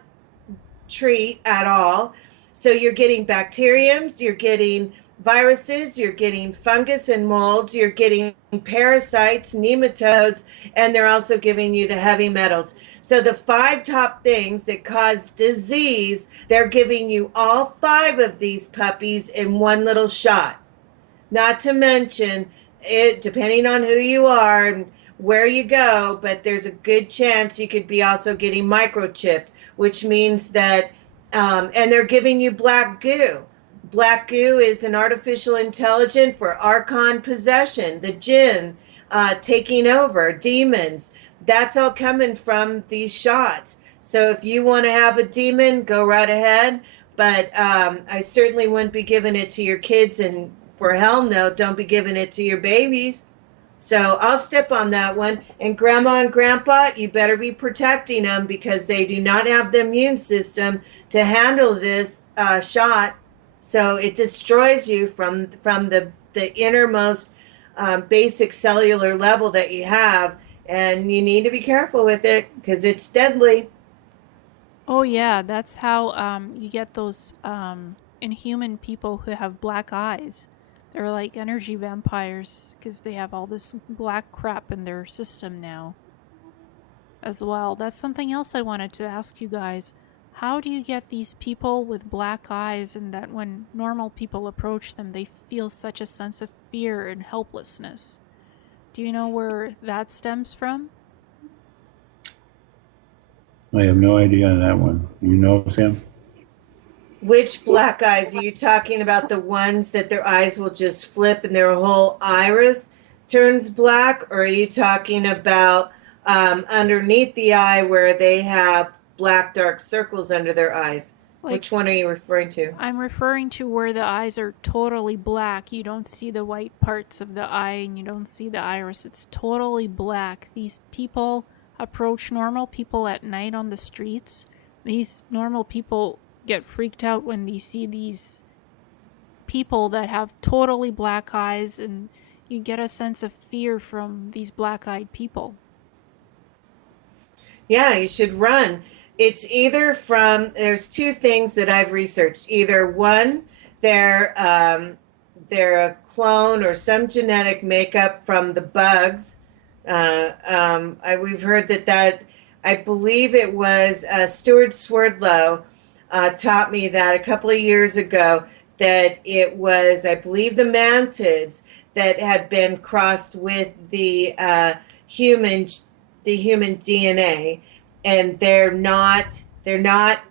treat at all. So you're getting bacteriums, you're getting viruses, you're getting fungus and molds, you're getting parasites, nematodes, and they're also giving you the heavy metals. So the 5 top things that cause disease, they're giving you all 5 of these puppies in one little shot. Not to mention, it depending on who you are and where you go, but there's a good chance you could be also getting microchipped, which means that, and they're giving you black goo. Black goo is an artificial intelligence for Archon possession, the jinn taking over, demons. That's all coming from these shots. So if you want to have a demon, go right ahead. But I certainly wouldn't be giving it to your kids, and for hell no, don't be giving it to your babies. So I'll step on that one. And grandma and grandpa, you better be protecting them because they do not have the immune system to handle this shot. So it destroys you from the innermost basic cellular level that you have. And you need to be careful with it because it's deadly. Oh yeah, that's how you get those inhuman people who have black eyes. They're like energy vampires because they have all this black crap in their system now as well. That's something else I wanted to ask you guys. How do you get these people with black eyes and that when normal people approach them, they feel such a sense of fear and helplessness? Do you know where that stems from? I have no idea on that one. You know, Sam? Which black eyes? Are you talking about the ones that their eyes will just flip and their whole iris turns black? Or are you talking about underneath the eye where they have black dark circles under their eyes? Which one are you referring to? I'm referring to where the eyes are totally black. You don't see the white parts of the eye and you don't see the iris. It's totally black. These people approach normal people at night on the streets. These normal people get freaked out when they see these people that have totally black eyes, and you get a sense of fear from these black-eyed people. Yeah, you should run. It's either from, there's 2 things that I've researched. Either one, they're a clone or some genetic makeup from the bugs. We've heard that I believe it was Stuart Swerdlow taught me that a couple of years ago, that it was, I believe, the mantids that had been crossed with the human DNA, and they're not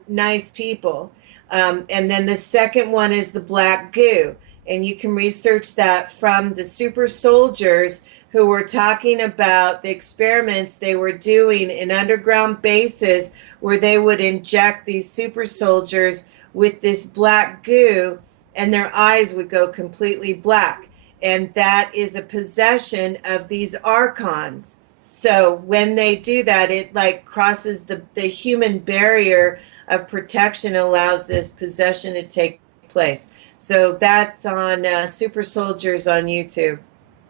nice people. And then the second one is the black goo, and you can research that from the super soldiers who were talking about the experiments they were doing in underground bases where they would inject these super soldiers with this black goo and their eyes would go completely black. And that is a possession of these Archons. So when they do that, it like crosses the human barrier of protection, allows this possession to take place. So that's on Super Soldiers on YouTube.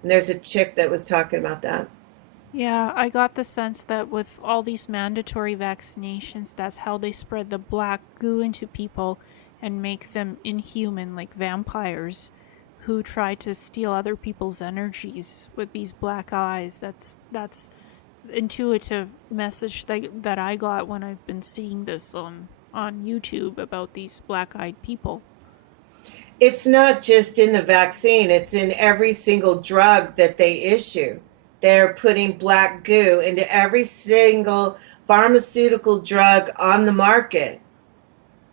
And there's a chick that was talking about that. Yeah, I got the sense that with all these mandatory vaccinations, that's how they spread the black goo into people and make them inhuman like vampires who try to steal other people's energies with these black eyes. That's intuitive message that I got when I've been seeing this on YouTube about these black-eyed people. It's not just in the vaccine, it's in every single drug that they issue. They're putting black goo into every single pharmaceutical drug on the market.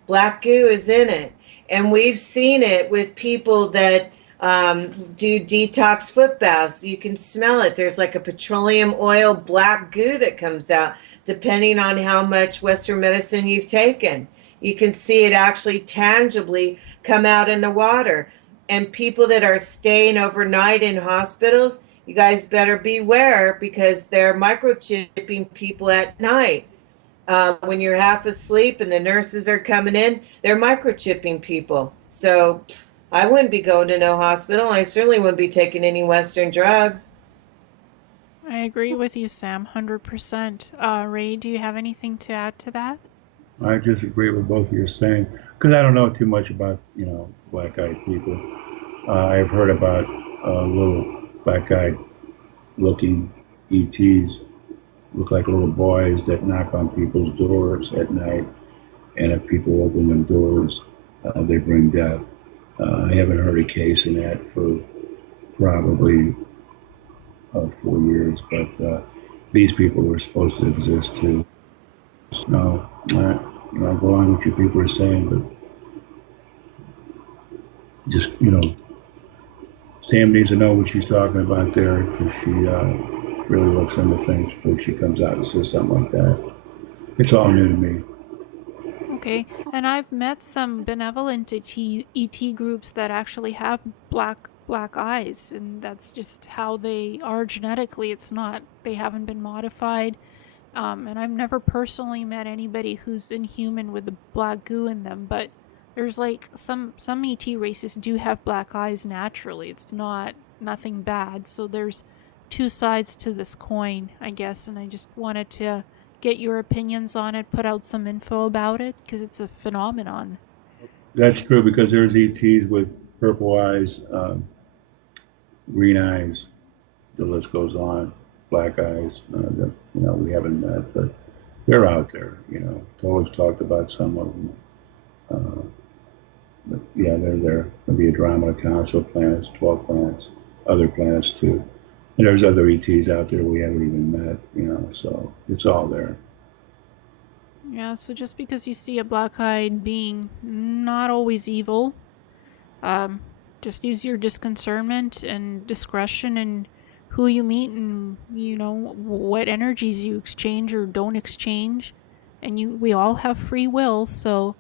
Black goo is in it. And we've seen it with people that do detox foot baths. You can smell it. There's like a petroleum oil black goo that comes out, depending on how much Western medicine you've taken. You can see it actually tangibly come out in the water. And people that are staying overnight in hospitals, you guys better beware because they're microchipping people at night. When you're half asleep and the nurses are coming in, they're microchipping people. So I wouldn't be going to no hospital. I certainly wouldn't be taking any Western drugs. I agree with you, Sam, 100%. Ray, do you have anything to add to that? I just agree with both of you saying, because I don't know too much about, black-eyed people. I've heard about little black-eyed looking ETs, look like little boys that knock on people's doors at night, and if people open them doors, they bring death. I haven't heard a case in that for probably 4 years, but these people were supposed to exist too. No, not go on what you people are saying, but just, Sam needs to know what she's talking about there because she really looks into things before she comes out and says something like that. It's all new to me. Okay, and I've met some benevolent ET groups that actually have black eyes, and that's just how they are genetically. It's not, they haven't been modified. And I've never personally met anybody who's inhuman with the black goo in them, but there's like some ET races do have black eyes naturally. It's not nothing bad. So there's two sides to this coin, I guess, and I just wanted to get your opinions on it, put out some info about it because it's a phenomenon. That's true because there's ETs with purple eyes, green eyes, the list goes on, black eyes that we haven't met, but they're out there. Toll's talked about some of them. But yeah, they're there. There'll be Andromeda Council planets, 12 planets, other planets too. And there's other ETs out there we haven't even met, so it's all there. Yeah, so just because you see a black-eyed being, not always evil, just use your discernment and discretion and who you meet and, what energies you exchange or don't exchange. And we all have free will, so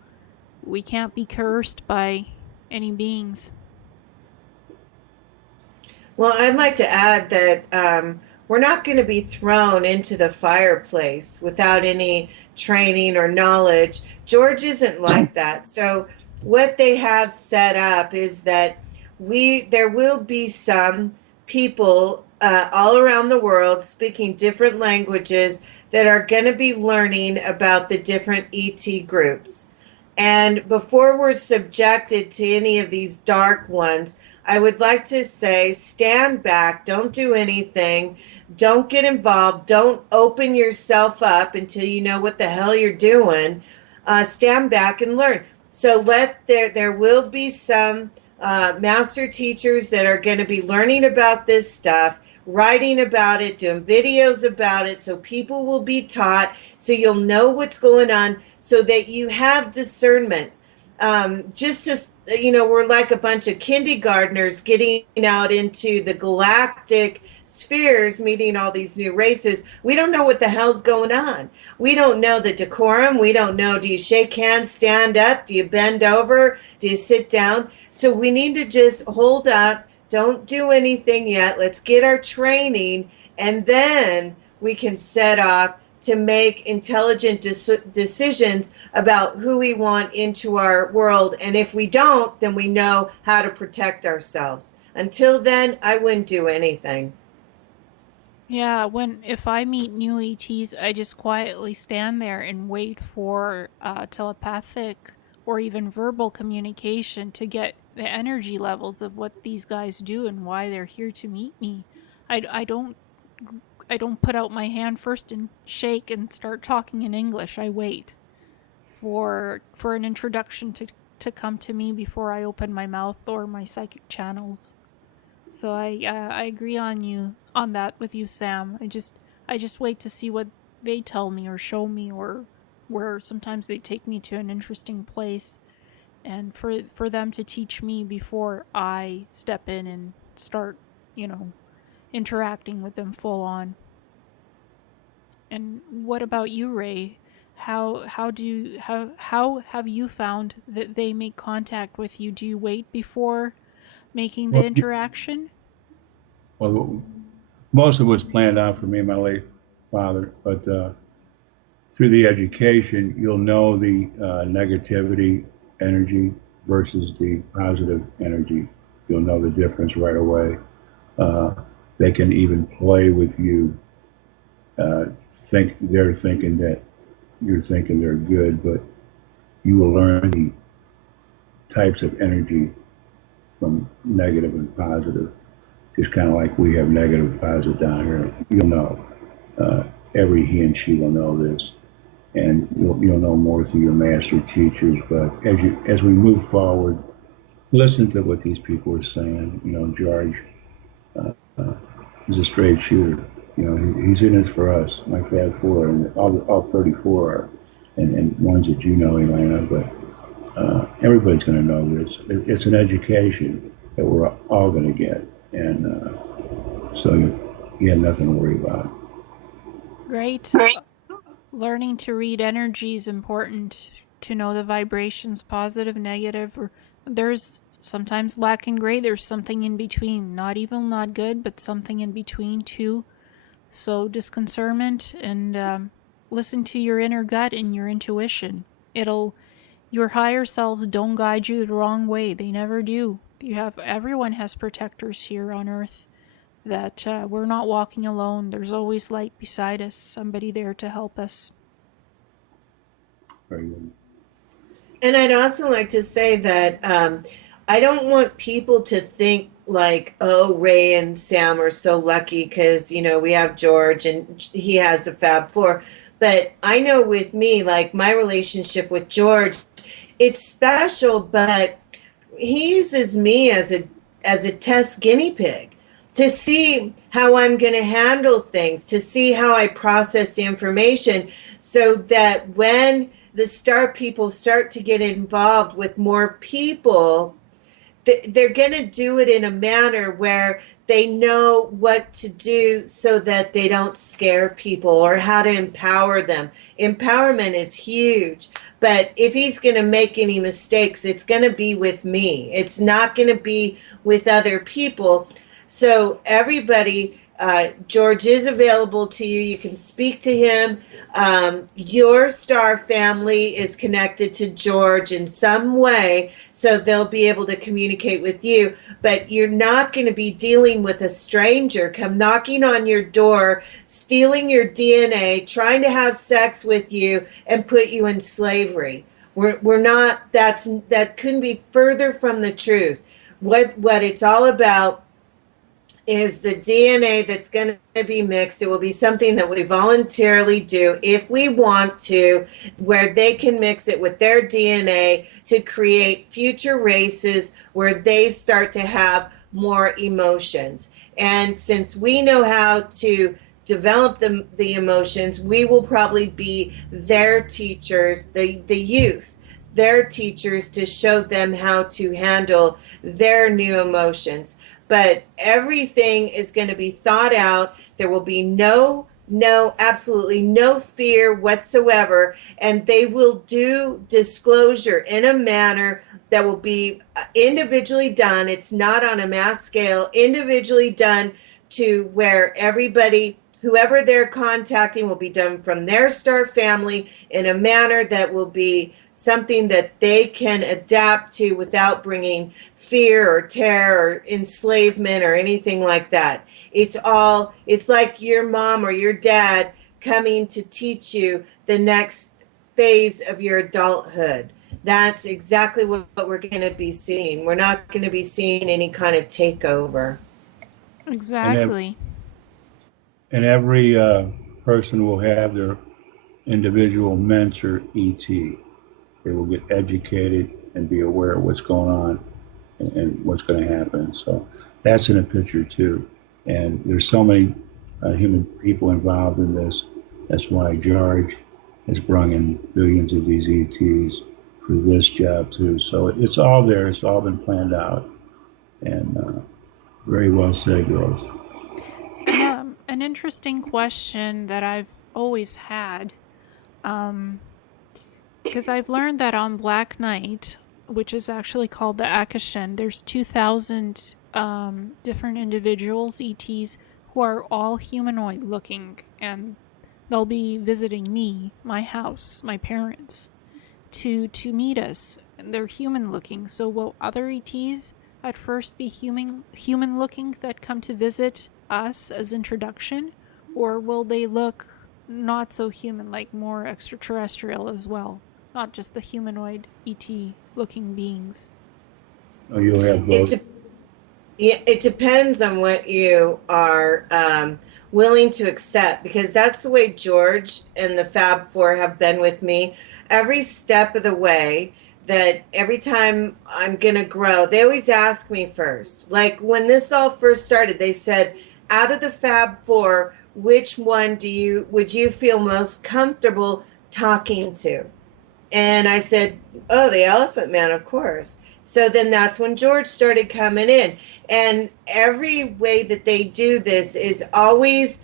we can't be cursed by any beings. Well, I'd like to add that we're not going to be thrown into the fireplace without any training or knowledge. George isn't like that. So what they have set up is that there will be some people all around the world speaking different languages that are going to be learning about the different ET groups. And before we're subjected to any of these dark ones, I would like to say stand back, don't do anything, don't get involved, don't open yourself up until you know what the hell you're doing. Stand back and learn. So there will be some master teachers that are going to be learning about this stuff, writing about it, doing videos about it, so people will be taught, so you'll know what's going on, so that you have discernment. Just as we're like a bunch of kindergartners getting out into the galactic spheres, meeting all these new races. We don't know what the hell's going on. We don't know the decorum. We don't know, do you shake hands, stand up? Do you bend over? Do you sit down? So we need to just hold up. Don't do anything yet. Let's get our training, and then we can set off to make intelligent decisions about who we want into our world. And if we don't, then we know how to protect ourselves. Until then, I wouldn't do anything. Yeah, if I meet new ETs, I just quietly stand there and wait for telepathic or even verbal communication to get the energy levels of what these guys do and why they're here to meet me. I don't put out my hand first and shake and start talking in English. I wait for an introduction to come to me before I open my mouth or my psychic channels. So I agree on that with you, Sam. I just wait to see what they tell me or show me or where sometimes they take me to an interesting place, and for them to teach me before I step in and start, interacting with them full on. And what about you, Ray? How have you found that they make contact with you? Do you wait before making the Well, interaction? well, most of it was planned out for me and my late father, but through the education, you'll know the negativity energy versus the positive energy. You'll know the difference right away. Uh, they can even play with you. Think they're thinking that you're thinking they're good, but you will learn the types of energy from negative and positive. Just kind of like we have negative and positive down here. You'll know. Every he and she will know this, and you'll know more through your master teachers. But as we move forward, listen to what these people are saying. George is a straight shooter. He's in it for us, my Fab Four, and all 34 are, and ones that Ileana, but everybody's going to know this. It's an education that we're all going to get, and so you have nothing to worry about. Great. Learning to read energy is important, to know the vibrations, positive, negative, or there's sometimes black and gray, there's something in between, not evil, not good, but something in between too. So discernment, and listen to your inner gut and your intuition. Your higher selves don't guide you the wrong way. They never do. Everyone has protectors here on earth, that we're not walking alone. There's always light beside us, somebody there to help us. Very good. And I'd also like to say that I don't want people to think like, oh, Ray and Sam are so lucky because, we have George and he has a Fab Four. But I know with me, like my relationship with George, it's special, but he uses me as a test guinea pig to see how I'm going to handle things, to see how I process the information, so that when the star people start to get involved with more people, they're going to do it in a manner where they know what to do so that they don't scare people, or how to empower them. Empowerment is huge. But if he's going to make any mistakes, it's going to be with me. It's not going to be with other people. So everybody, George is available to you. You can speak to him. Your star family is connected to George in some way, so they'll be able to communicate with you. But you're not going to be dealing with a stranger come knocking on your door, stealing your DNA, trying to have sex with you, and put you in slavery. We're not. That couldn't be further from the truth. What it's all about is the DNA that's going to be mixed. It will be something that we voluntarily do if we want to, where they can mix it with their DNA to create future races where they start to have more emotions. And since we know how to develop the emotions, we will probably be their teachers, the youth, their teachers, to show them how to handle their new emotions. But everything is going to be thought out. There will be absolutely no fear whatsoever. And they will do disclosure in a manner that will be individually done. It's not on a mass scale, individually done, to where everybody, whoever they're contacting, will be done from their star family in a manner that will be something that they can adapt to without bringing fear or terror or enslavement or anything like that. It's like your mom or your dad coming to teach you the next phase of your adulthood. That's exactly what we're going to be seeing. We're not going to be seeing any kind of takeover. Exactly. And every person will have their individual mentor ET. They will get educated and be aware of what's going on and what's going to happen. So that's in a picture too. And there's so many human people involved in this. That's why George has brought in billions of these ETs for this job too. So it's all there. It's all been planned out, and very well said, girls. An interesting question that I've always had, because I've learned that on Black Knight, which is actually called the Akashen, there's 2,000 different individuals, ETs, who are all humanoid looking, and they'll be visiting me, my house, my parents, to meet us. And they're human looking. So will other ETs at first be human looking that come to visit us as introduction, or will they look not so human, like more extraterrestrial as well, not just the humanoid ET looking beings? Oh, you'll have both. It depends on what you are willing to accept, because that's the way George and the Fab Four have been with me every step of the way. That every time I'm going to grow, they always ask me first. Like when this all first started, they said, out of the Fab Four, which one would you feel most comfortable talking to? And I said, oh, the Elephant Man, of course. So then that's when George started coming in. And every way that they do this is always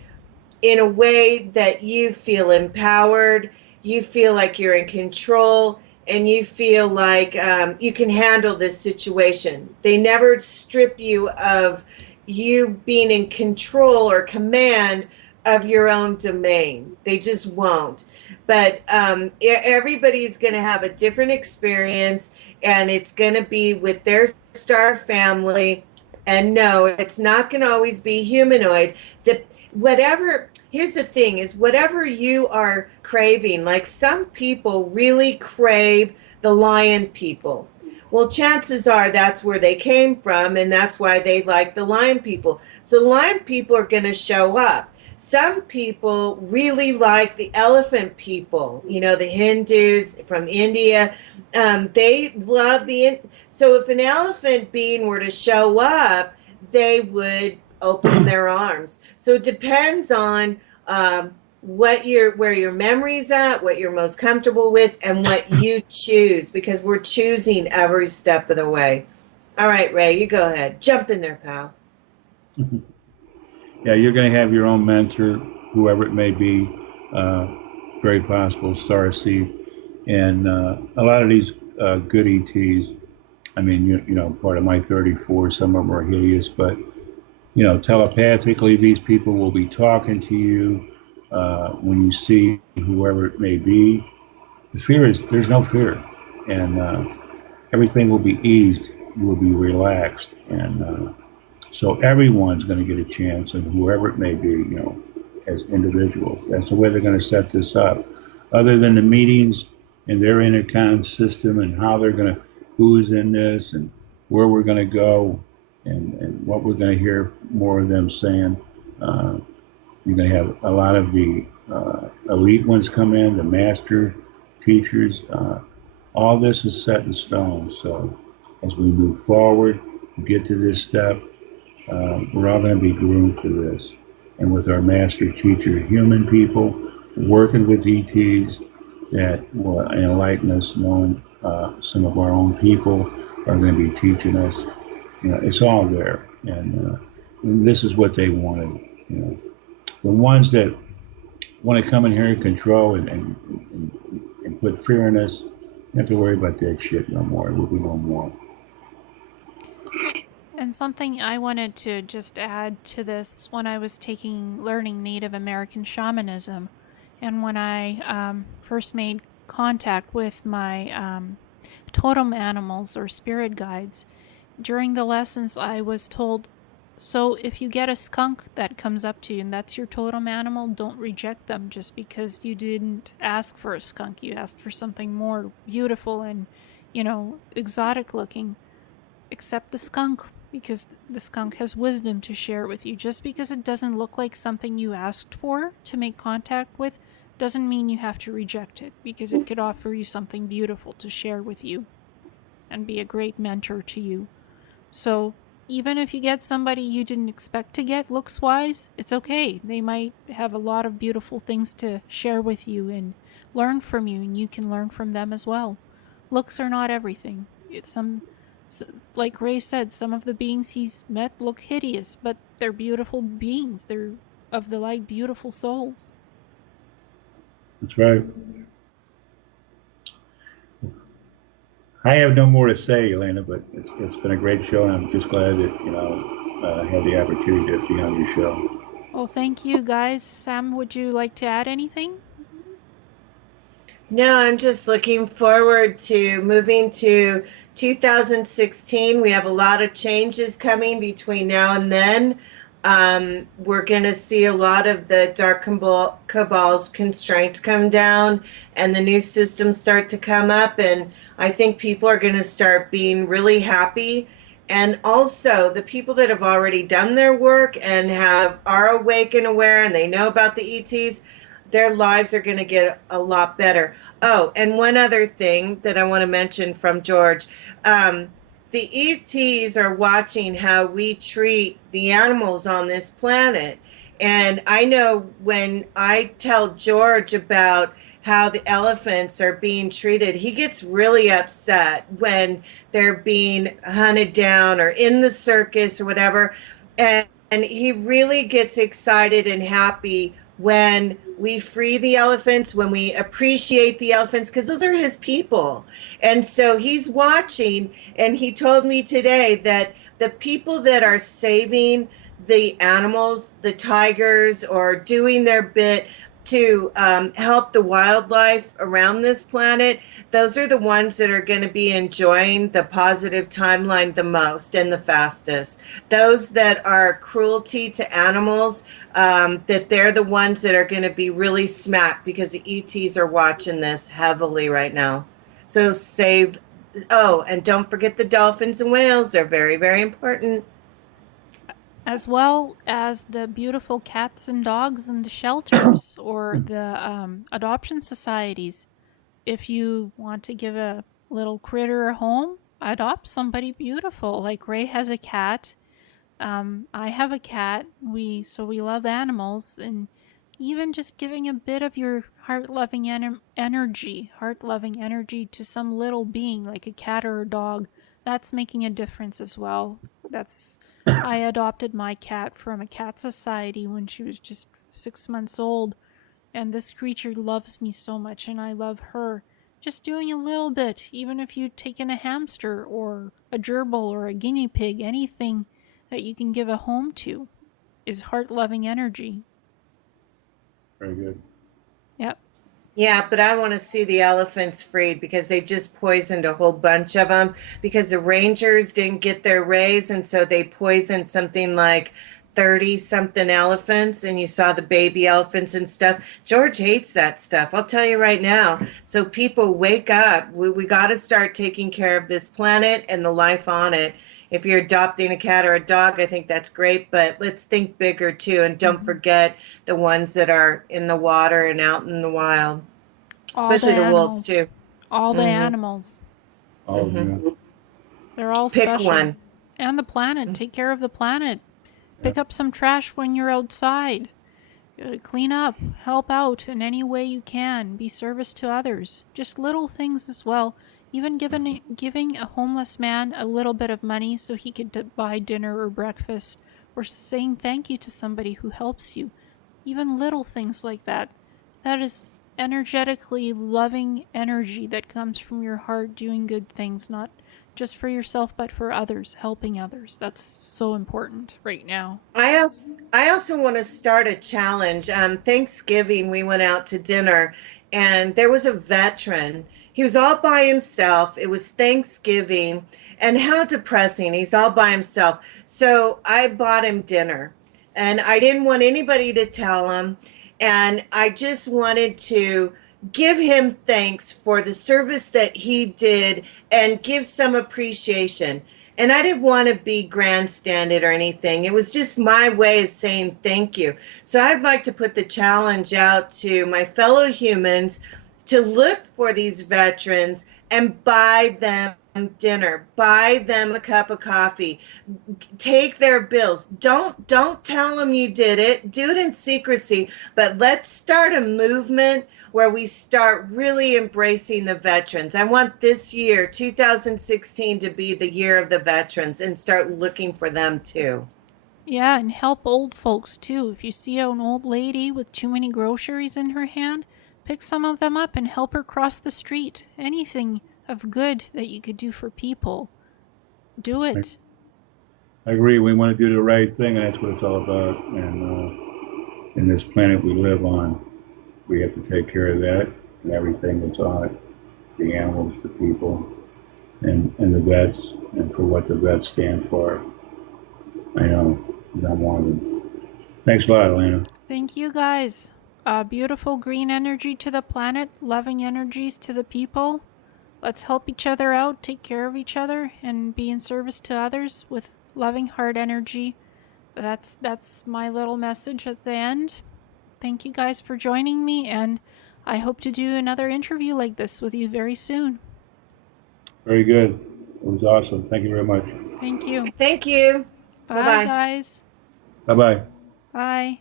in a way that you feel empowered, you feel like you're in control, and you feel like you can handle this situation. They never strip you of you being in control or command of your own domain. They just won't. But everybody's going to have a different experience, and it's going to be with their star family. And no, it's not going to always be humanoid. Here's the thing is, whatever you are craving, like some people really crave the lion people. Well, chances are that's where they came from, and that's why they like the lion people. So lion people are going to show up. Some people really like the elephant people, the Hindus from India. They love so if an elephant being were to show up, they would open their arms. So it depends on where your memory's at, what you're most comfortable with, and what you choose, because we're choosing every step of the way. All right, Ray, you go ahead. Jump in there, pal. Yeah, you're going to have your own mentor, whoever it may be, very possible, starseed. And a lot of these good ETs, I mean, part of my 34, some of them are hideous, but, telepathically, these people will be talking to you when you see whoever it may be. There's no fear. And everything will be eased, you will be relaxed. And so everyone's going to get a chance, and whoever it may be, as individuals. That's the way they're going to set this up. Other than the meetings and their intercom system and how they're going to, who's in this and where we're going to go and what we're going to hear more of them saying. You're going to have a lot of the elite ones come in, the master teachers. All this is set in stone. So as we move forward, get to this step, we're all going to be groomed for this. And with our master teacher, human people, working with ETs that will enlighten us, knowing some of our own people are going to be teaching us. It's all there. And this is what they wanted. The ones that want to come in here and control and put fear in us, you don't have to worry about that shit no more. It will be no more. And something I wanted to just add to this, when I was learning Native American shamanism, and when I first made contact with my totem animals or spirit guides, during the lessons I was told, so if you get a skunk that comes up to you and that's your totem animal, don't reject them just because you didn't ask for a skunk. You asked for something more beautiful and, exotic looking. Accept the skunk, because the skunk has wisdom to share with you. Just because it doesn't look like something you asked for to make contact with doesn't mean you have to reject it, because it could offer you something beautiful to share with you and be a great mentor to you. So even if you get somebody you didn't expect to get looks-wise, it's okay. They might have a lot of beautiful things to share with you and learn from you, and you can learn from them as well. Looks are not everything. It's like Ray said, some of the beings he's met look hideous, but they're beautiful beings. They're of the light, beautiful souls. That's right. I have no more to say, Ileana, but it's been a great show, and I'm just glad that I had the opportunity to be on your show. Well, thank you, guys. Sam, would you like to add anything? No, I'm just looking forward to moving to 2016. We have a lot of changes coming between now and then. We're going to see a lot of the Dark Cabal's constraints come down and the new systems start to come up. And I think people are going to start being really happy. And also the people that have already done their work and are awake and aware and they know about the ETs, their lives are going to get a lot better. Oh, and one other thing that I want to mention from George. The ETs are watching how we treat the animals on this planet. And I know when I tell George about how the elephants are being treated, he gets really upset when they're being hunted down or in the circus or whatever. And he really gets excited and happy when we free the elephants, when we appreciate the elephants, because those are his people. And so he's watching, and he told me today that the people that are saving the animals, the tigers, or doing their bit to help the wildlife around this planet, those are the ones that are going to be enjoying the positive timeline the most and the fastest. Those that are cruelty to animals, that they're the ones that are going to be really smacked because the ETs are watching this heavily right now. So and don't forget the dolphins and whales. They're very, very important. As well as the beautiful cats and dogs in the shelters or the adoption societies. If you want to give a little critter a home, adopt somebody beautiful. Like Ray has a cat. I have a cat. We love animals, and even just giving a bit of your heart-loving energy to some little being like a cat or a dog, that's making a difference as well. I adopted my cat from a cat society when she was just 6 months old, and this creature loves me so much, and I love her. Just doing a little bit, even if you've taken a hamster or a gerbil or a guinea pig, anything that you can give a home to is heart-loving energy. Very good. Yep. Yeah, but I want to see the elephants freed because they just poisoned a whole bunch of them because the rangers didn't get their raise, and so they poisoned something like 30 something elephants, and you saw the baby elephants and stuff. George hates that stuff. I'll tell you right now. So people wake up. We got to start taking care of this planet and the life on it. If you're adopting a cat or a dog, I think that's great, but let's think bigger too, and don't forget the ones that are in the water and out in the wild, especially the wolves too. All the animals. All of them. They're all Pick special. one. And the planet. Take care of the planet. Pick up some trash when you're outside. Clean up. Help out in any way you can. Be service to others. Just little things as well. Even giving a homeless man a little bit of money so he could buy dinner or breakfast, or saying thank you to somebody who helps you. Even little things like that. That is energetically loving energy that comes from your heart doing good things, not just for yourself but for others, helping others. That's so important right now. I also want to start a challenge. Thanksgiving, we went out to dinner, and there was a veteran. He was all by himself. It was Thanksgiving, and how depressing. He's all by himself. So I bought him dinner, and I didn't want anybody to tell him. And I just wanted to give him thanks for the service that he did and give some appreciation. And I didn't want to be grandstanded or anything. It was just my way of saying thank you. So I'd like to put the challenge out to my fellow humans to look for these veterans and buy them dinner, buy them a cup of coffee, take their bills. Don't tell them you did it. Do it in secrecy, but let's start a movement where we start really embracing the veterans. I want this year, 2016, to be the year of the veterans and start looking for them too. Yeah, and help old folks too. If you see an old lady with too many groceries in her hand, pick some of them up and help her cross the street. Anything of good that you could do for people, do it. I agree. We want to do the right thing, and that's what it's all about. And in this planet we live on, we have to take care of that and everything that's on it, the animals, the people, and the vets, and for what the vets stand for. I know, I'm one of them. Thanks a lot, Ileana. Thank you guys. Beautiful green energy to the planet, loving energies to the people. Let's help each other out, take care of each other, and be in service to others with loving heart energy. That's my little message at the end. Thank you guys for joining me, and I hope to do another interview like this with you very soon. Very good. It was awesome. Thank you very much. Thank you. Thank you. Bye, Bye-bye. guys. Bye-bye. Bye.